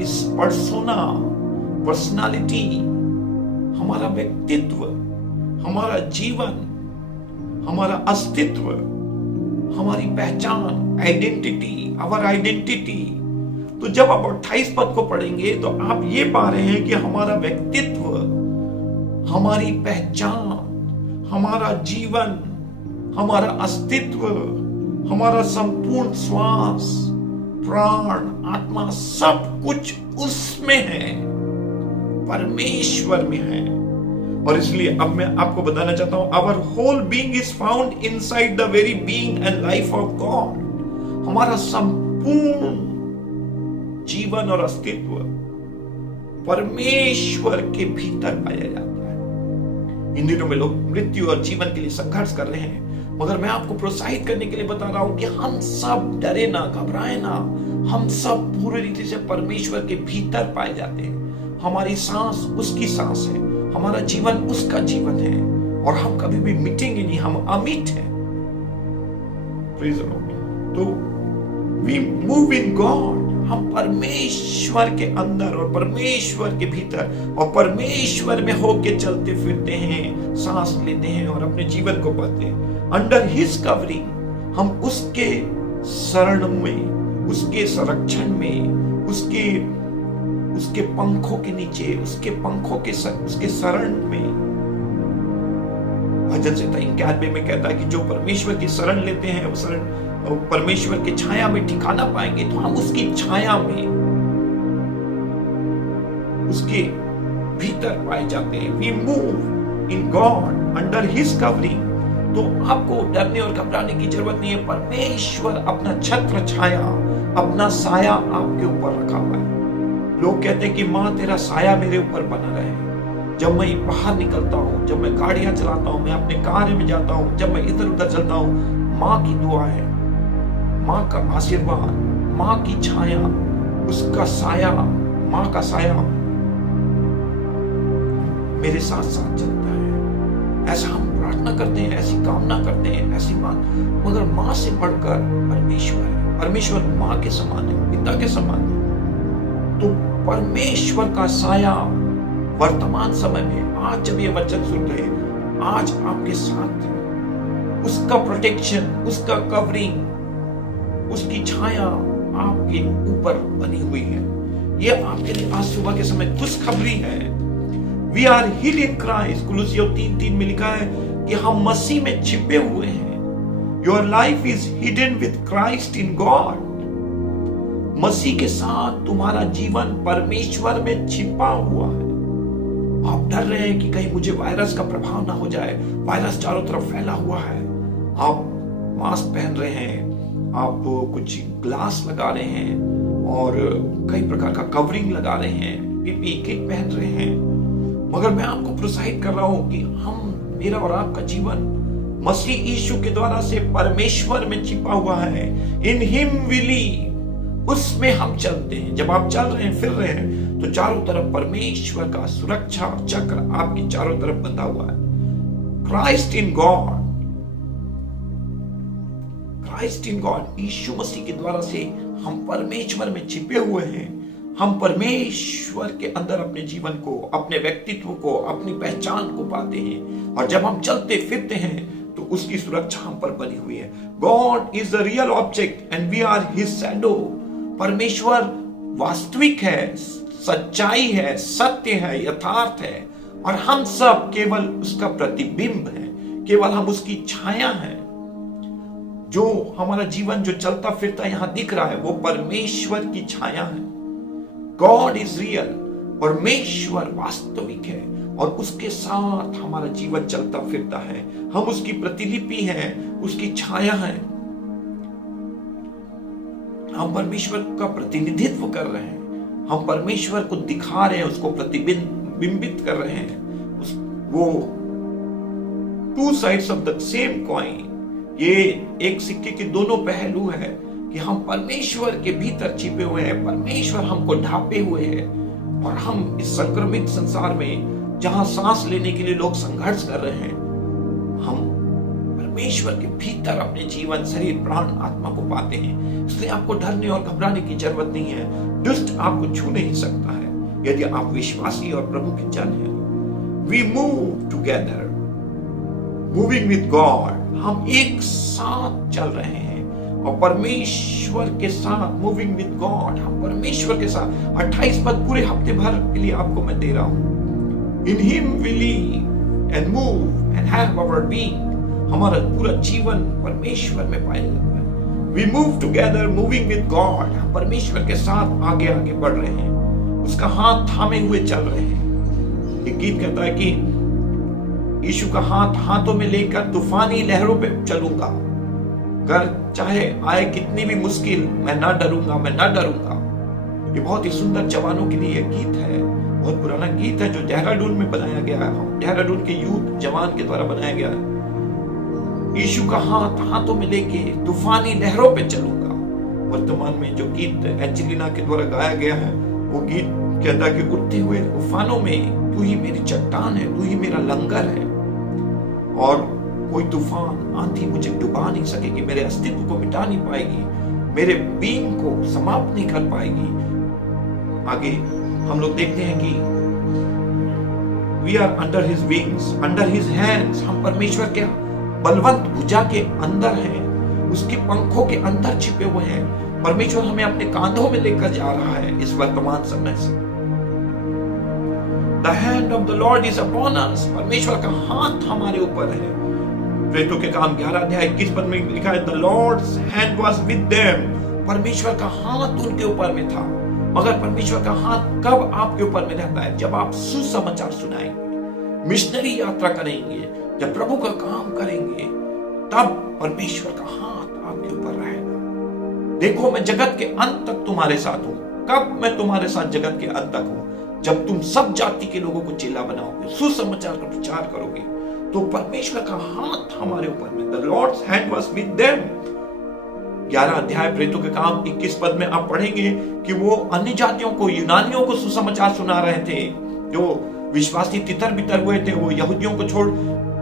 इस पर्सोना, पर्सनालिटी, हमारा व्यक्तित्व, हमारा जीवन, हमारा अस्तित्व, हमारी पहचान, आइडेंटिटी, आवर आइडेंटिटी। तो जब आप 28 पद को पढ़ेंगे तो आप ये पा रहे हैं कि हमारा व्यक्तित्व, हमारी पहचान, हमारा जीवन, हमारा अस्तित्व, हमारा संपूर्ण श्वास, प्राण, आत्मा, सब कुछ उसमें है, परमेश्वर में है। और इसलिए अब मैं आपको बताना चाहता हूं, our whole being is found inside the very being and life of God. हमारा संपूर्ण जीवन और अस्तित्व परमेश्वर के भीतर पाया जाता है। इन दिनों में लोग मृत्यु और जीवन के लिए संघर्ष कर रहे हैं, मगर मैं आपको प्रोत्साहित करने के लिए बता रहा हूं कि हम सब डरे ना, घबराए ना। हम सब पूरी रीति से परमेश्वर के भीतर पाए जाते हैं। हमारी सांस उसकी सांस है, हमारा जीवन उसका जीवन है, और हम कभी भी मिटेंगे नहीं, हम अमिट हैं। Praise the Lord. तो वी मूव इन गॉड, हम परमेश्वर के अंदर और परमेश्वर के भीतर और परमेश्वर में होके चलते फिरते हैं, सांस लेते हैं और अपने जीवन को पाते हैं। अंडर हिज कवरिंग, हम उसके शरण में, उसके संरक्षण में, उसके पंखों के नीचे, उसके शरण में। भजन संहिता 91 में कहता है कि जो परमेश्वर की शरण लेते हैं वो शरण परमेश्वर की छाया में ठिकाना पाएंगे। तो हम उसकी छाया में, उसके भीतर पाए जाते हैं। We move in God under his covering. तो आपको डरने और घबराने की जरूरत नहीं है। परमेश्वर अपना छत्र छाया, अपना साया आपके ऊपर रखा हुआ है। लोग कहते हैं कि माँ तेरा साया मेरे ऊपर बना रहे। जब मैं बाहर निकलता हूँ, जब मैं गाड़ियां चलाता हूँ, मैं अपने कार्य में जाता हूँ, जब मैं इधर उधर चलता हूँ, माँ की दुआ है, माँ का आशीर्वाद, माँ की छाया, उसका साया, माँ का साया मेरे साथ साथ चलता है। ऐसा हम प्रार्थना करते हैं, ऐसी कामना करते हैं, ऐसी बात, मगर माँ से बढ़कर परमेश्वर है। परमेश्वर माँ के समान है, पिता के समान है। तो परमेश्वर का साया वर्तमान समय में, आज जब ये वचन सुन रहे, आज आपके साथ है। उसका प्रोटेक्शन, उसका कवरिंग, उसकी छाया आपके ऊपर बनी हुई है। यह आपके लिए आज सुबह के समय खुशखबरी है। We are hid in Christ. कुलुसियों 3:3 में लिखा है कि हम मसीह में छिपे हुए हैं। Your life is hidden with Christ in God. मसीह के साथ तुम्हारा जीवन परमेश्वर में छिपा हुआ है। आप डर रहे हैं कि कहीं मुझे वायरस का प्रभाव ना हो जाए। वायरस चारों तरफ फैला हुआ है। आप मास्क पहन रहे हैं, आप कुछ ग्लास लगा रहे हैं और कई प्रकार का कवरिंग लगा रहे हैं, पीपी किट पहन रहे हैं, मगर मैं आपको प्रोत्साहित कर रहा हूं कि मेरा और आपका जीवन मसीह यीशु के द्वारा से परमेश्वर में छिपा हुआ है। इन हिम वी लीव, उसमें हम चलते हैं। जब आप चल रहे हैं, फिर रहे हैं, तो चारों तरफ परमेश्वर का सुरक्षा चक्र आपकी चारों तरफ बंधा हुआ है। Christ in God, Christ in God, यीशु मसीह के द्वारा से हम परमेश्वर में छिपे हुए हैं। हम परमेश्वर के अंदर अपने जीवन को, अपने व्यक्तित्व को, अपनी पहचान को पाते हैं। और जब हम चलते फिरते हैं तो उसकी सुरक्षा हम पर बनी हुई है। God is the real object and we are his shadow. परमेश्वर वास्तविक है, सच्चाई है, सत्य है, यथार्थ है, और हम सब केवल उसका प्रतिबिंब है, केवल हम उसकी छाया हैं। जो हमारा जीवन जो चलता फिरता यहां दिख रहा है वो परमेश्वर की छाया है। गॉड इज रियल, परमेश्वर वास्तविक है और उसके साथ हमारा जीवन चलता फिरता है। हम उसकी प्रतिलिपि हैं, उसकी छाया है। हम परमेश्वर का प्रतिनिधित्व कर रहे हैं, हम परमेश्वर को दिखा रहे हैं, उसको प्रतिबिंबित कर रहे हैं। वो two sides of the same coin, ये एक सिक्के के दोनों पहलू है कि हम परमेश्वर के भीतर छिपे हुए हैं, परमेश्वर हमको ढापे हुए हैं और हम इस संक्रमित संसार में जहां सांस लेने के लिए लोग संघर्ष कर रहे हैं, हम परमेश्वर के भीतर अपने जीवन, शरीर, प्राण, आत्मा को पाते हैं। इसलिए आपको डरने और घबराने की जरूरत नहीं है। दुष्ट आपको छू नहीं सकता है यदि आप विश्वासी और प्रभु के जन हैं। We move together, moving with God, हम एक साथ चल रहे हैं और परमेश्वर के साथ, मूविंग विद गॉड, हम परमेश्वर के साथ। 28 पद पूरे हफ्ते भर के लिए आपको मैं दे रहा हूं। In him we live and move and have our being, हमारा पूरा जीवन परमेश्वर में पाया जाता है। We move together, moving with God, हम परमेश्वर के साथ आगे आगे बढ़ रहे हैं, उसका हाथ थामे हुए चल रहे हैं। एक गीत कहता है कि यीशु का हाथ हाथों में लेकर तूफानी लहरों पे चलूंगा, कर चाहे आए कितनी भी मुश्किल, मैं ना डरूंगा, मैं ना डरूंगा। ये बहुत ही सुंदर जवानों के लिए यह गीत है। बहुत पुराना गीत है जो देहरादून में बनाया गया है, देहरादून के यूथ जवान के द्वारा बनाया गया है। यीशु का हाथ हाथों में लेके तूफानी लहरों पे चलूंगा। वर्तमान में जो गीत एंजेलिना के द्वारा गाया गया है, वो गीत कहता है कि उठते हुए तूफानों में तू ही मेरी चट्टान है, तू ही मेरा लंगर है और कोई तूफान, आंधी मुझे डुबा नहीं सकेगी, मेरे अस्तित्व को मिटा नहीं पाएगी, मेरे बींग को समाप्त नहीं कर पाएगी। आगे हम लोग देखते हैं कि we are under his wings, under his hands, हम परमेश्वर के बलवंत भुजा के अंदर हैं, उसके पंखों के अंदर छिपे हुए हैं। परमेश्वर हमें अपने कांधों में लेकर जा रहा है इस वर्तमान समय से। The hand of the Lord is upon us, परमेश्वर का हाथ हमारे ऊपर है। प्रेरितों के काम 11 अध्याय 21 पद में लिखा है, The Lord's hand was with them, परमेश्वर का हाथ उनके ऊपर में था। मगर परमेश्वर का हाथ कब आपके ऊपर में रहता है? जब आप सुसमाचार सुनाएंगे, मिशनरी यात्रा करेंगे, जब प्रभु का काम करेंगे, तब परमेश्वर का हाथ आपके ऊपर रहेगा। देखो मैं जगत के अंत तक तुम्हारे साथ हूं। कब मैं तुम्हारे साथ जगत के अंत तक हूं? जब तुम सब जाति के लोगों को चेला बनाओगे, सुसमाचार का प्रचार करोगे, तो परमेश्वर का हाथ हमारे ऊपर में। The Lord's hand was with them। 11 अध्याय प्रेरितों के काम 21 पद में आप पढ़ेंगे कि वो अन्य जातियों को, यूनानियों को सुसमाचार सुना रहे थे। जो विश्वासी तितर बितर हुए थे, वो यहूदियों को छोड़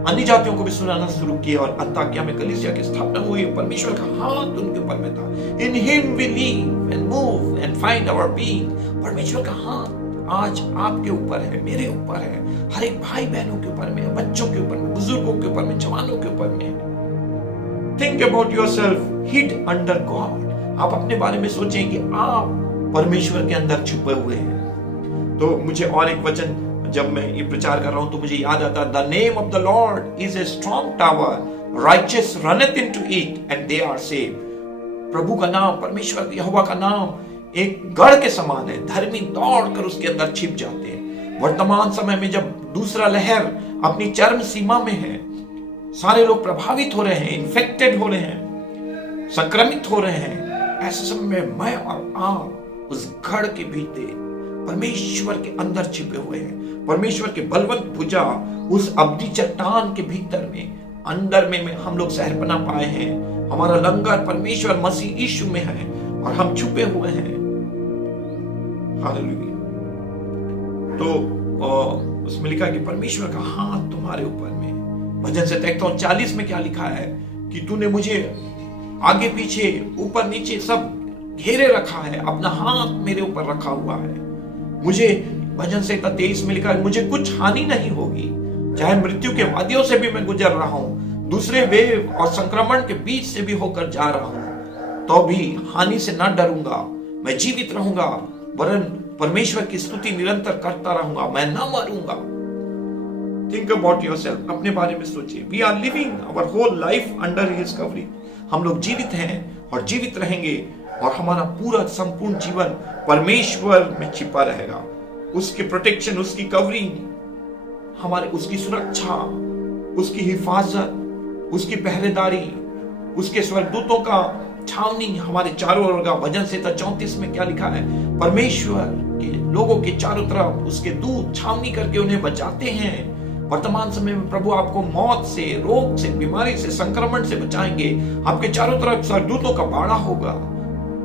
अन्य जातियों को भी सुनाना शुरू किया और अंताकिया में कलीसिया की स्थापना हुई। परमेश्वर का हाथ उनके ऊपर में था। In him we live and move and find our being, परमेश्वर का हाथ आज आपके ऊपर है, मेरे ऊपर है, हर एक भाई बहनों के ऊपर में, बच्चों के ऊपर में, बुजुर्गों के ऊपर में, जवानों के ऊपर में। Think about yourself hid under God. आप अपने बारे में सोचें कि आप परमेश्वर के अंदर छुपे हुए हैं। तो मुझे और एक वचन जब मैं ये प्रचार कर रहा हूं तो मुझे याद आता है, the name of the Lord is a strong tower, righteous runneth into it and they are saved। प्रभु का नाम, परमेश्वर यहोवा का नाम एक गढ़ के समान है, धर्मी दौड़कर उसके अंदर छिप जाते हैं। वर्तमान समय में जब दूसरा लहर अपनी चरम सीमा में है, सारे लोग प्रभावित हो रहे हैं, इन्फेक्टेड हो रहे हैं, संक्रमित हो रहे हैं, ऐसे समय में मैं और आप उस गढ़ के भीतर परमेश्वर के अंदर छिपे हुए हैं। परमेश्वर के बलवंत भुजा, उस अब्दी चट्टान के भीतर में, अंदर में हम लोग सहरपना पाए हैं। हमारा लंगर परमेश्वर मसीह यीशु में है और हम छुपे हुए हैं। हालेलुया। तो उसमें लिखा कि परमेश्वर का हाथ तुम्हारे ऊपर में। भजन से देखता हूं 40 में क्या लिखा है कि तूने मुझे आगे पीछे ऊपर नीचे सब घेरे रखा है, अपना हाथ मेरे ऊपर रखा हुआ है। मुझे भजन से 23 में लिखा है, मुझे कुछ हानि नहीं होगी, चाहे मृत्यु के वादियों से भी मैं गुजर रहा हूं, दूसरे वेव और संक्रमण के बीच से भी होकर जा रहा हूं, तो भी हानि से ना डरूंगा। मैं जीवित रहूंगा, वरन परमेश्वर की स्तुति निरंतर करता रहूंगा, मैं ना मरूंगा। थिंक अबाउट योरसेल्फ, अपने बारे में सोचिए। We are living our whole life under his covering, हम लोग जीवित हैं और जीवित रहेंगे, और हमारा पूरा संपूर्ण जीवन परमेश्वर में छिपा रहेगा। उसके प्रोटेक्शन, उसकी कवरिंग, हमारे उसकी सुरक्षा, उसकी हिफाजत, उसकी पहरेदारी, उसके स्वर्गदूतों का छावनी हमारे चारों ओर का। भजन संहिता 34 में क्या लिखा है? परमेश्वर के लोगों के चारों तरफ उसके दूत छावनी करके उन्हें बचाते हैं। वर्तमान समय में प्रभु आपको मौत से, रोग से, बीमारी से, संक्रमण से बचाएंगे। आपके चारों तरफ स्वर्गदूतों का बाड़ा होगा,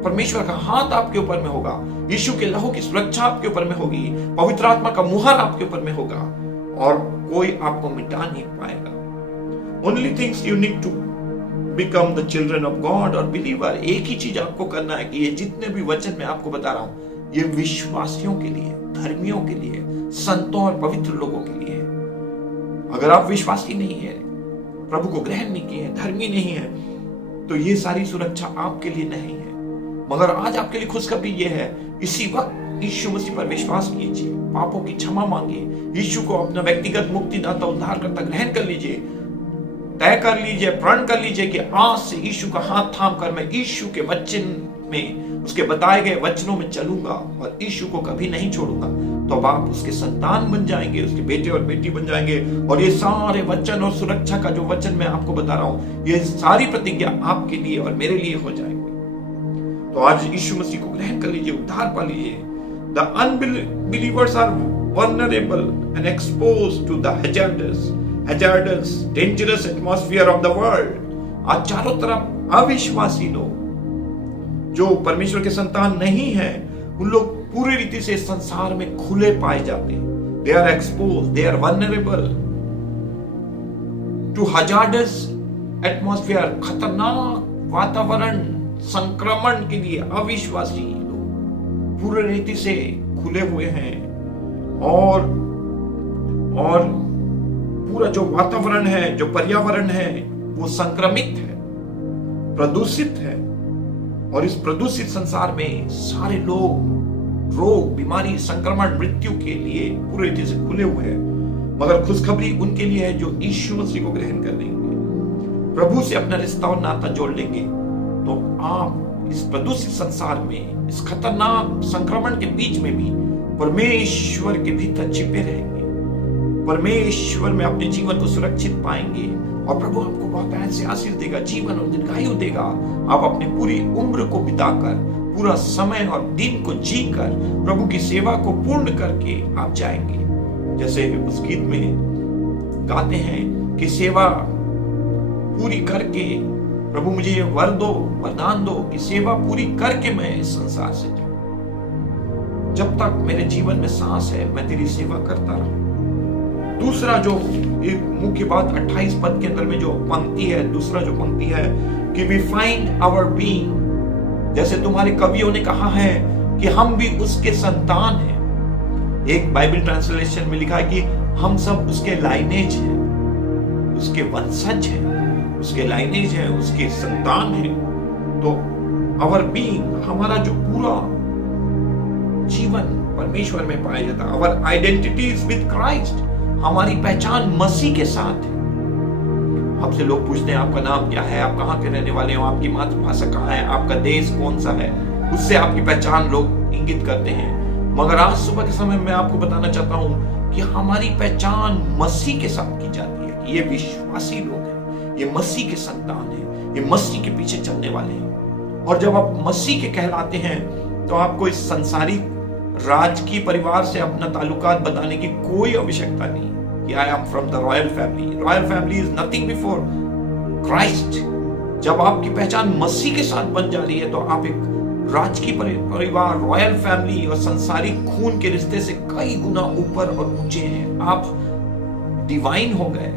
परमेश्वर का हाथ आपके ऊपर में होगा, यीशु के लहू की सुरक्षा आपके ऊपर में होगी, पवित्र आत्मा का मुहर आपके ऊपर में होगा, और कोई आपको मिटा नहीं पाएगा। Only things you need to become the children of God और बिलीवर। एक ही चीज आपको करना है कि ये जितने भी वचन मैं आपको बता रहा हूं, ये विश्वासियों के लिए, धर्मियों के लिए, संतों और पवित्र लोगों के लिए है। अगर आप विश्वासी नहीं है, प्रभु को ग्रहण नहीं किए हैं, धर्मी नहीं है, तो ये सारी सुरक्षा आपके लिए नहीं है। मगर आज आपके लिए खुशखबरी ये है, इसी वक्त यीशु मसीह पर विश्वास कीजिए, पापों की क्षमा मांगिए, यीशु को अपना व्यक्तिगत मुक्तिदाता, उद्धारकर्ता ग्रहण कर लीजिए, तय कर लीजिए, प्रण कर लीजिए कि आज से यीशु का हाथ थाम कर मैं यीशु के वचन में, उसके बताए गए वचनों में चलूंगा और यीशु को कभी नहीं छोड़ूंगा। तो अब आप उसके संतान बन जाएंगे, उसके बेटे और बेटी बन जाएंगे, और ये सारे वचन और सुरक्षा का जो वचन मैं आपको बता रहा हूं, ये सारी प्रतिज्ञा आपके लिए और मेरे लिए हो जाएंगे। तो आज यीशु मसीह को ग्रहण कर लीजिए, उद्धार पा लीजिए। The unbelievers are vulnerable and exposed to the hazardous, dangerous atmosphere of the world. आज चारों तरफ अविश्वासी लोग, जो परमेश्वर के संतान नहीं है, उन लोग पूरी रीति से संसार में खुले पाए जाते हैं। They are exposed, they are vulnerable to hazardous atmosphere, खतरनाक वातावरण, संक्रमण के लिए अविश्वासी लोग पूरी रीति से खुले हुए हैं, और पूरा जो वातावरण है, जो पर्यावरण है, वो संक्रमित है, प्रदूषित है। और इस प्रदूषित संसार में सारे लोग रोग, बीमारी, संक्रमण, मृत्यु के लिए पूरी रीति से खुले हुए हैं। मगर खुशखबरी उनके लिए है जो यीशु मसीह को ग्रहण कर लेंगे, प्रभु से अपना रिश्ता और नाता जोड़ लेंगे। तो आप इस प्रदूषित संसार में, इस खतरनाक संक्रमण के बीच में भी परमेश्वर के भीतर छिपे रहेंगे, परमेश्वर में अपने जीवन को सुरक्षित पाएंगे, और प्रभु आपको बहुत ऐसे आशीष देगा, जीवन और दीर्घायु देगा। आप अपनी पूरी उम्र को बिताकर, पूरा समय और दिन को जीकर प्रभु की सेवा को पूर्ण करके आप जाएंगे। जैसे उस गीत में गाते हैं कि सेवा पूरी करके, प्रभु मुझे ये वर दो, वरदान दो कि सेवा पूरी करके मैं इस संसार से जाऊं। जब तक मेरे जीवन में सांस है, मैं तेरी सेवा करता रहूं। दूसरा जो एक मुख्य बात 28 पद के अंदर में जो पंक्ति है, दूसरा जो पंक्ति है कि वी फाइंड आवर बीइंग, जैसे तुम्हारे कवियों ने कहा है कि हम भी उसके संतान हैं। एक बाइबल ट्रांसलेशन में लिखा है कि हम सब उसके लाइनेज हैं, उसके वंशज हैं, उसके लाइनेज हैं, उसके संतान हैं। तो आवर बीइंग, हमारा जो पूरा जीवन परमेश्वर में पाया जाता है। Our identity is with Christ, हमारी पहचान मसीह के साथ है। आपसे लोग पूछते हैं आपका नाम क्या है, आप कहाँ के रहने वाले हो, आपकी मातृभाषा कहाँ है, आपका देश कौन सा है, उससे आपकी पहचान लोग इंगित करते हैं। मगर आज सुबह के समय मैं आपको बताना चाहता हूं कि हमारी पहचान मसीह के साथ की जाती है कि ये विश्वासी लोग हैं, ये मसीह के संतान हैं, ये मसीह के पीछे चलने वाले हैं। और जब आप मसीह के कहलाते हैं तो आपको इस संसारिक राजकीय परिवार से अपना ताल्लुकात बताने की कोई आवश्यकता नहीं कि I am from the royal family. Royal family is nothing before Christ. जब आपकी पहचान मसीह के साथ बन जा रही है तो आप एक राजकीय परिवार, रॉयल फैमिली और संसारिक खून के रिश्ते से कई गुना ऊपर और ऊंचे हैं। आप डिवाइन हो गए,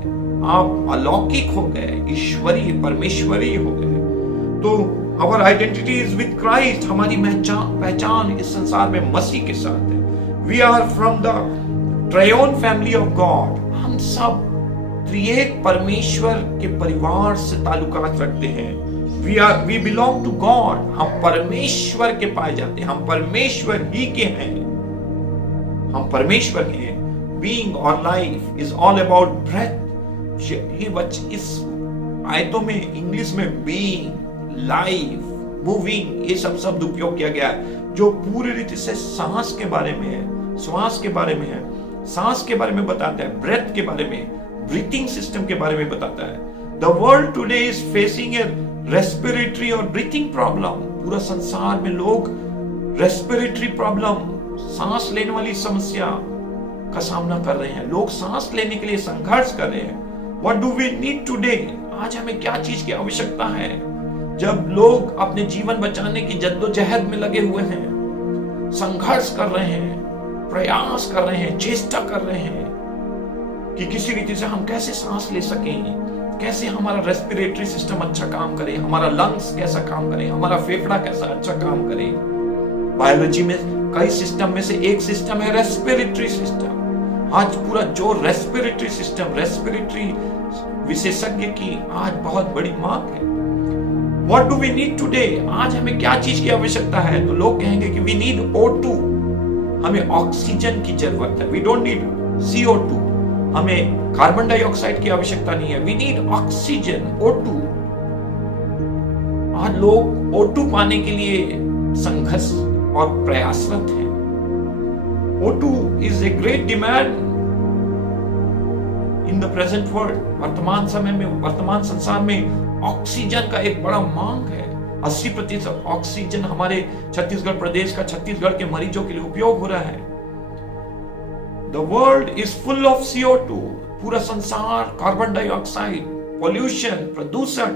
आप अलौकिक हो गए, ईश्वरीय, परमेश्वरीय हो गए। तो our identity is with Christ, हमारी पहचान इस संसार में मसीह के साथ है। We are from the triune family of God, हम सब त्रिएक परमेश्वर के परिवार से ताल्लुकात रखते हैं। वी बिलोंग टू गॉड, हम परमेश्वर के पाए जाते हैं, हम परमेश्वर ही के हैं, हम परमेश्वर के हैं। being or life is all about breath. ये इस आयतों में इंग्लिश में being, life, moving ये सब शब्द उपयोग किया गया है जो पूरी रीति से सांस के बारे में है, श्वास के बारे में है, सांस के बारे में बताता है, ब्रेथ के बारे में, ब्रीथिंग सिस्टम के बारे में बताता है। The world today is facing a respiratory और breathing problem। पूरा संसार में लोग रेस्पिरेटरी प्रॉब्लम, सांस लेने वाली समस्या का सामना कर रहे हैं। लोग सांस लेने के लिए संघर्ष कर रहे हैं। What do we need today? आज हमें क्या चीज की आवश्यकता है? जब लोग अपने जीवन बचाने की जद्दोजहद में लगे हुए हैं, संघर्ष कर रहे हैं, प्रयास कर रहे हैं, चेष्टा कर रहे हैं कि किसी रीति से हम कैसे सांस ले सकें, कैसे हमारा रेस्पिरेटरी सिस्टम अच्छा काम करे, हमारा लंग्स कैसा काम करे, हमारा फेफड़ा कैसा अच्छा काम करे। बायोलॉजी में कई सिस्टम में से एक सिस्टम है रेस्पिरेटरी सिस्टम। आज पूरा जो रेस्पिरेटरी सिस्टम, रेस्पिरेटरी विशेषज्ञ की आज बहुत बड़ी मांग है। What do we need today? आज हमें क्या चीज की आवश्यकता है? तो लोग कहेंगे कि we need O2, हमें ऑक्सीजन की जरूरत है। We don't need CO2, हमें कार्बन डाइऑक्साइड की आवश्यकता नहीं है। We need oxygen, O2। आज लोग O2 पाने के लिए संघर्ष और प्रयासरत हैं। O2 is a great demand in the present world। वर्तमान समय में, वर्तमान संसार में ऑक्सीजन का एक बड़ा मांग है। 80% ऑक्सीजन हमारे छत्तीसगढ़ प्रदेश का, छत्तीसगढ़ के मरीजों के लिए उपयोग हो रहा है। The world is full of CO2। पूरा संसार कार्बन डाइऑक्साइड, पोल्यूशन, प्रदूषण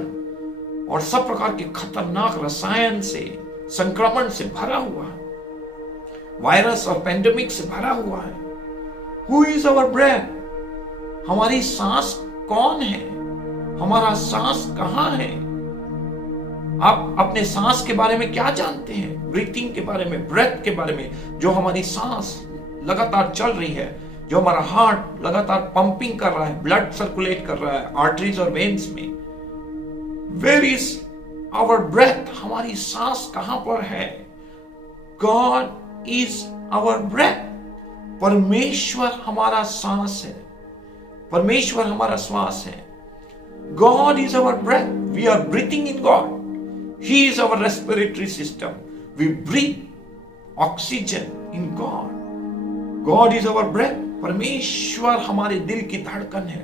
और सब प्रकार के खतरनाक रसायन से, संक्रमण से भरा हुआ है, वायरस और पेंडेमिक से भरा हुआ है। Who is our breath? हमारी सांस कौन है? हमारा सांस कहां है? आप अपने सांस के बारे में क्या जानते हैं? ब्रीथिंग के बारे में, ब्रेथ के बारे में, जो हमारी सांस लगातार चल रही है, जो हमारा हार्ट लगातार पंपिंग कर रहा है, ब्लड सर्कुलेट कर रहा है आर्टरीज और वेन्स में। Where is our breath? हमारी सांस कहां पर है? God is our breath. परमेश्वर हमारा सांस है, परमेश्वर हमारा श्वास है। God is our breath. We are breathing in God. He is our respiratory system. We breathe oxygen in God. God is our breath. परमेश्वर हमारे दिल की धड़कन है,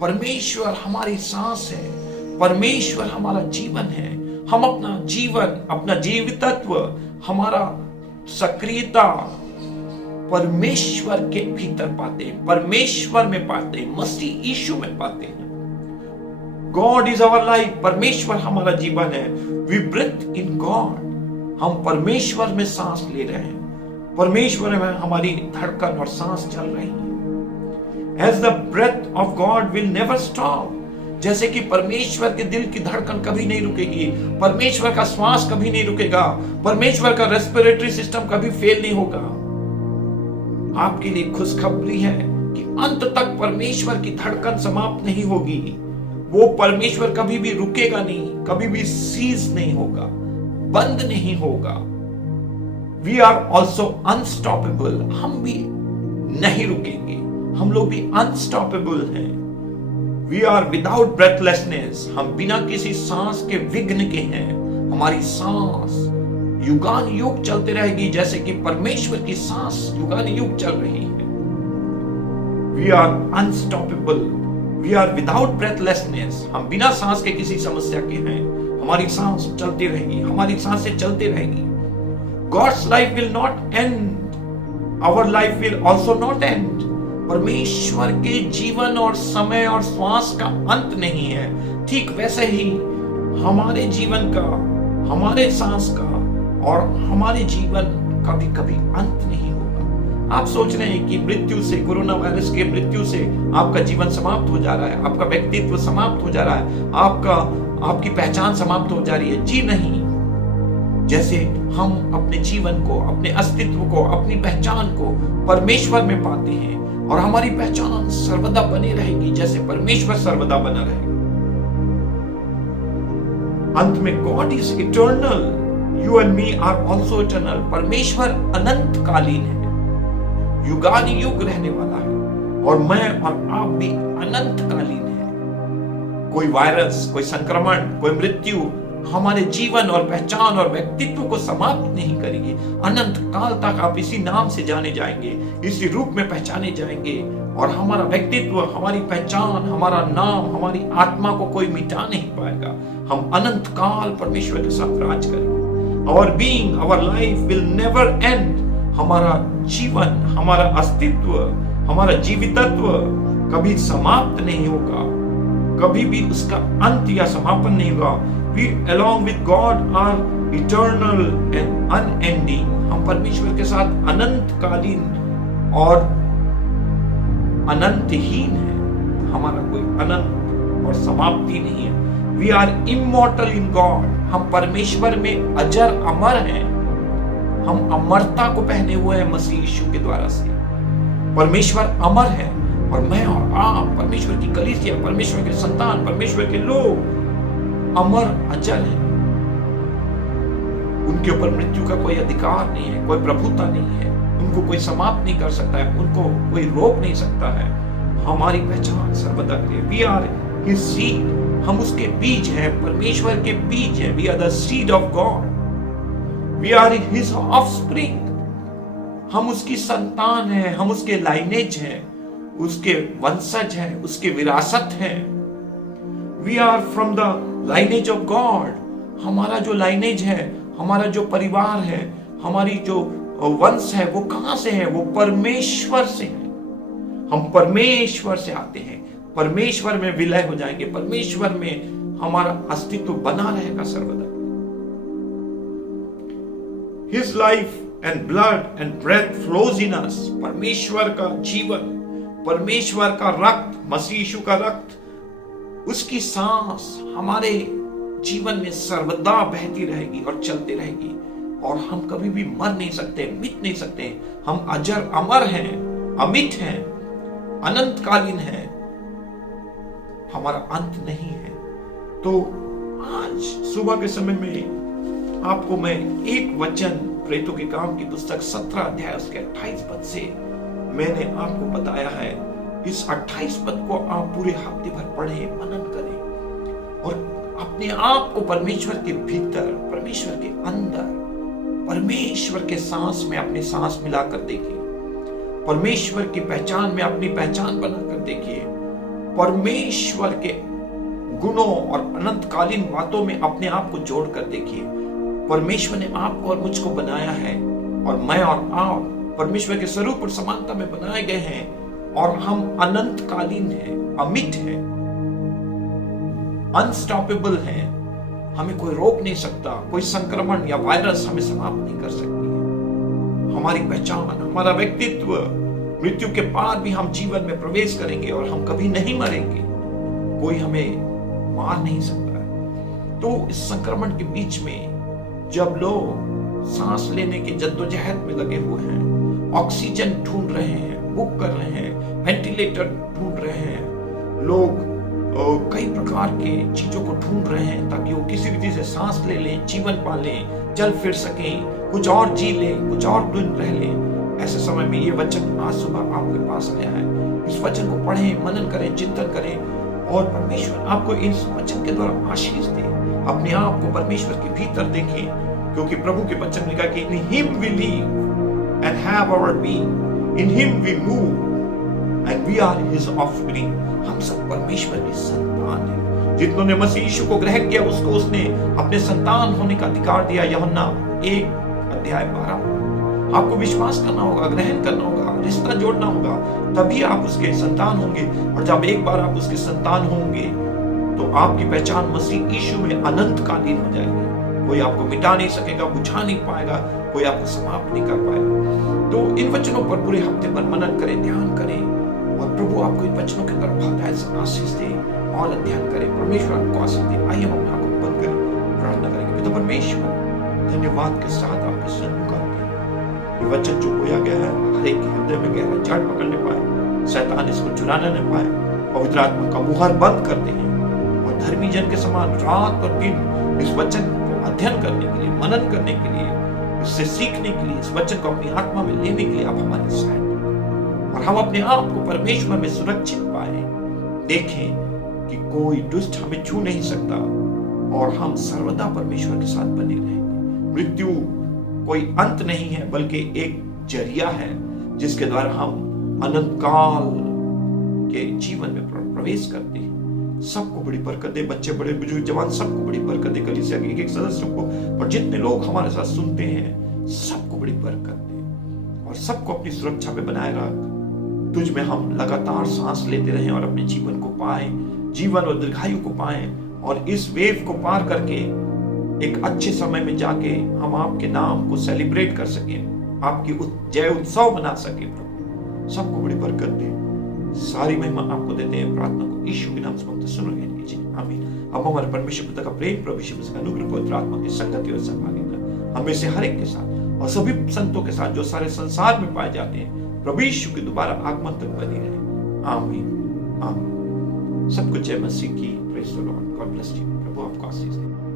परमेश्वर हमारी सांस है, परमेश्वर हमारा जीवन है। हम अपना जीवन, अपना जीवितत्व, हमारा सक्रियता परमेश्वर के भीतर पाते हैं, परमेश्वर में पाते हैं, मसीह यीशु में पाते हैं। God is our life. परमेश्वर हमारा जीवन है। We breathe in God. हम परमेश्वर में सांस ले रहे हैं, परमेश्वर में हमारी धड़कन और सांस चल रही है। As the breath of God will never stop। जैसे कि परमेश्वर के दिल की धड़कन कभी नहीं रुकेगी, परमेश्वर का श्वास कभी नहीं रुकेगा, परमेश्वर का रेस्पिरेटरी सिस्टम कभी फेल नहीं होगा। आपके लिए खुशखबरी है कि अंत तक परमेश्वर की धड़कन समाप्त नहीं होगी। वो परमेश्वर कभी भी रुकेगा नहीं, कभी भी सीज नहीं होगा, बंद नहीं होगा। We are also unstoppable। हम भी नहीं रुकेंगे, हम लोग भी अनस्टॉपेबल हैं। We are without breathlessness। हम बिना किसी सांस के विघ्न के हैं। हमारी सांस युगान युग चलते रहेगी, जैसे कि परमेश्वर की सांस युगान युग चल रही है। We are unstoppable। We are without breathlessness। हम बिना सांस के किसी समस्या के हैं। हमारी सांस चलती रहेगी, हमारी सांसें चलती रहेगी। God's life will not end। Our life will also not end। परमेश्वर के जीवन और समय और श्वास का अंत नहीं है। ठीक वैसे ही हमारे जीवन का, हमारे सांस का और हमारे जीवन का भी कभी अंत नहीं होगा। आप सोच रहे हैं कि मृत्यु से, कोरोना वायरस के मृत्यु से आपका जीवन समाप्त हो जा रहा है, आपका व्यक्तित्व समाप्त हो जा रहा है, आपकी पहचान समाप्त हो जा रही है। जी नहीं। जैसे हम अपने जीवन को, अपने अस्तित्व को, अपनी पहचान को परमेश्वर में पाते हैं और हमारी पहचान सर्वदा बनी रहेगी, जैसे परमेश्वर सर्वदा बना रहेगा। अंत में God is eternal. You and me are also eternal. परमेश्वर अनंत कालीन है, युगान युग रहने वाला है। और मैं और आप भी अनंतकालीन है। कोई वायरस, कोई संक्रमण, कोई मृत्यु हमारे जीवन और पहचान और व्यक्तित्व को समाप्त नहीं करेगी। अनंत काल तक आप इसी नाम से जाने जाएंगे, इसी रूप में पहचाने जाएंगे, और हमारा व्यक्तित्व, हमारी पहचान, हमारा नाम, हमारी आत्मा को कोई मिटा नहीं पाएगा। हम अनंत काल परमेश्वर के साथ राज करेंगे। Our being, our life will never end. हमारा जीवन, हमारा अस्तित्व, हमारा जीवितत्व कभी समाप्त नहीं होगा, कभी भी उसका अंत या समापन नहीं होगा। We along with God are eternal and unending. हम परमेश्वर के साथ अनंतकालीन और अनंतहीन है। हमारा कोई अनंत और समाप्ति नहीं है। We are immortal in God. हम परमेश्वर में अजर अमर हैं। हम अमरता को पहने हुए हैं मसीह यीशु के द्वारा से। परमेश्वर अमर है और मैं और आप परमेश्वर की कलीसिया, परमेश्वर के संतान, परमेश्वर के लोग अमर अजर है। उनके ऊपर मृत्यु का कोई अधिकार नहीं है, कोई प्रभुता नहीं है, उनको कोई समाप्त नहीं कर सकता है, उनको कोई रोक नहीं सकता है। हमारी पहचान सर्वदा के वी आर हिज सीड, हम उसके बीज हैं, परमेश्वर के बीज हैं। We are the seed of God, we are his offspring. हम उसकी संतान हैं, हम उसके लाइनेज हैं, उसके वंशज हैं, उसके विरासत हैं। We are from the lineage of God. हमारा जो लाइनेज है, हमारा जो परिवार है, हमारी जो वंश है, वो कहां से है? वो परमेश्वर से है। हम परमेश्वर से आते हैं, परमेश्वर में विलय हो जाएंगे, परमेश्वर में हमारा अस्तित्व बना रहेगा सर्वदा। His life and blood and breath flows in us. परमेश्वर का जीवन, परमेश्वर का रक्त, मसीह यीशु का रक्त, उसकी सांस हमारे जीवन में सर्वदा बहती रहेगी और चलती रहेगी, और हम कभी भी मर नहीं सकते, मिट नहीं सकते। हम अजर अमर हैं, अमिट हैं, अनंतकालीन हैं, हमारा अंत नहीं है। तो आज सुबह के समय में आपको मैं एक वचन, प्रेरितों के काम की पुस्तक 17 अध्याय उसके 28 पद से मैंने आपको बताया है। इस 28 पद को आप पूरे हफ्ते भर पढ़ें, मनन करें और अपने आप को परमेश्वर के भीतर, परमेश्वर के अंदर, परमेश्वर के सांस में अपनी सांस मिलाकर देखिए, परमेश्वर की पहचान में अपनी पहचान बनाकर देखिए, परमेश्वर के गुणों और अनंतकालीन बातों में अपने आप को जोड़कर देखिए। परमेश्वर ने आपको और मुझको बनाया है, और मैं और आप परमेश्वर के स्वरूप और समानता में बनाए गए हैं, और हम अनंतकालीन हैं, अमिट हैं, अनस्टॉपेबल हैं। हमें कोई रोक नहीं सकता, कोई संक्रमण या वायरस हमें समाप्त नहीं कर सकती है। हमारी पहचान, हमारा व्यक्तित्व, मृत्यु के पार भी हम जीवन में प्रवेश करेंगे और हम कभी नहीं मरेंगे, कोई हमें मार नहीं सकता है। तो इस संक्रमण के बीच में जब लोग सांस लेने की जद्दोजहद में लगे हुए हैं, ऑक्सीजन ढूंढ रहे हैं, बुक कर रहे हैं, वेंटिलेटर ढूंढ रहे हैं, लोग कई प्रकार के चीजों को ढूंढ रहे हैं ताकि वो किसी विधि से सांस ले लें, जीवन पा लें, चल फिर सकें, कुछ और जी लें, कुछ और दिन रह लें। ऐसे समय में ये वचन आज सुबह आपके पास आया है। इस वचन को पढ़ें, मनन करें, चिंतन करें, और परमेश्वर आपको इस वचन के द्वारा आशीष दे। अपने आप को परमेश्वर के भीतर देखें, क्योंकि प्रभु के वचन ने कहा कि in him we live and have our being, in him we move and we are his offspring. हम सब परमेश्वर की संतान हैं। जितनों ने मसीह यीशु को ग्रहण किया, उसको उसने अपने संतान होने का अधिकार दिया। यूहन्ना 1:12। आपको विश्वास करना होगा, ग्रहण करना होगा, रिश्ता जोड़ना होगा, तभी आप उसके संतान होंगे। और जब एक बार आप उसके संतान होंगे तो आपकी पहचान मसीह यीशु में अनंतकालीन हो जाएगी। कोई आपको मिटा नहीं सकेगा, बुझा नहीं पाएगा, कोई आपको समाप्त नहीं कर पाएगा। तो इन वचनों पर पूरे हफ्ते भर मनन करें, ध्यान करें, और प्रभु आपको इन वचनों के तरफ हृदय से आशीष दे और अध्ययन करें। परमेश्वर आपको आशीष दे। आइए हम अपने आंखों को बंद करें, प्रार्थना करेंगे। पिता परमेश्वर, धन्यवाद के साथ आपके सन्मुख आते हैं। ये वचन जो बोया गया है हर एक हृदय में गहरा जड़ पकड़ने पाए, शैतान इसको चुराने न पाए। पवित्र आत्मा का मुहर बंद करते हैं और धर्मी जन के समान रात और दिन इस वचन को अध्ययन करने के लिए, मनन करने के लिए, इससे सीखने के लिए, इस वचन को अपनी आत्मा में लेने के लिए आप हमारी सहायता। और हम अपने आप को परमेश्वर में सुरक्षित पाए। देखें कि कोई दुष्ट हमें छू नहीं सकता और हम सर्वदा परमेश्वर के साथ बने रहेंगे। मृत्यु कोई अंत नहीं है, बल्कि एक जरिया है जिसके द्वारा हम अनंत काल के जीवन में प्रवेश करते हैं। सबको बड़ी बरकत दे, बच्चे बड़े बुजुर्ग जवान सबको बड़ी बरकत दे, कलीसिया के एक सदस्यों को और जितने लोग हमारे साथ सुनते हैं सबको बड़ी बरकत दे और सबको अपनी सुरक्षा में बनाए रख। तुझ में हम लगातार सांस लेते रहें और अपने जीवन को पाए, जीवन और दीर्घायु को पाए और इस वेव को पार करके एक अच्छे समय में जाके हम आपके नाम को सेलिब्रेट कर सकें, आपकी जय उत्सव मना सके। प्रभु सबको बड़ी बरकत दे, सारी महिमा आपको देते हैं। प्रार्थना को यीशु के नाम से मांगते सुनो कीजिए, आमीन। अब हमारे परमेश्वर पिता का प्रेम, प्रभु यीशु मसीह का अनुग्रह, पवित्र आत्मा की संगति और सहभागिता हमें से हर एक के साथ और सभी संतों के साथ जो सारे संसार में पाए जाते हैं प्रभु यीशु के दोबारा आगमन तक बनी रहे, आमीन आमीन। सब कुछ जय मसीह की। Praise the Lord. God bless you. प्रभु आपको आशीष दे।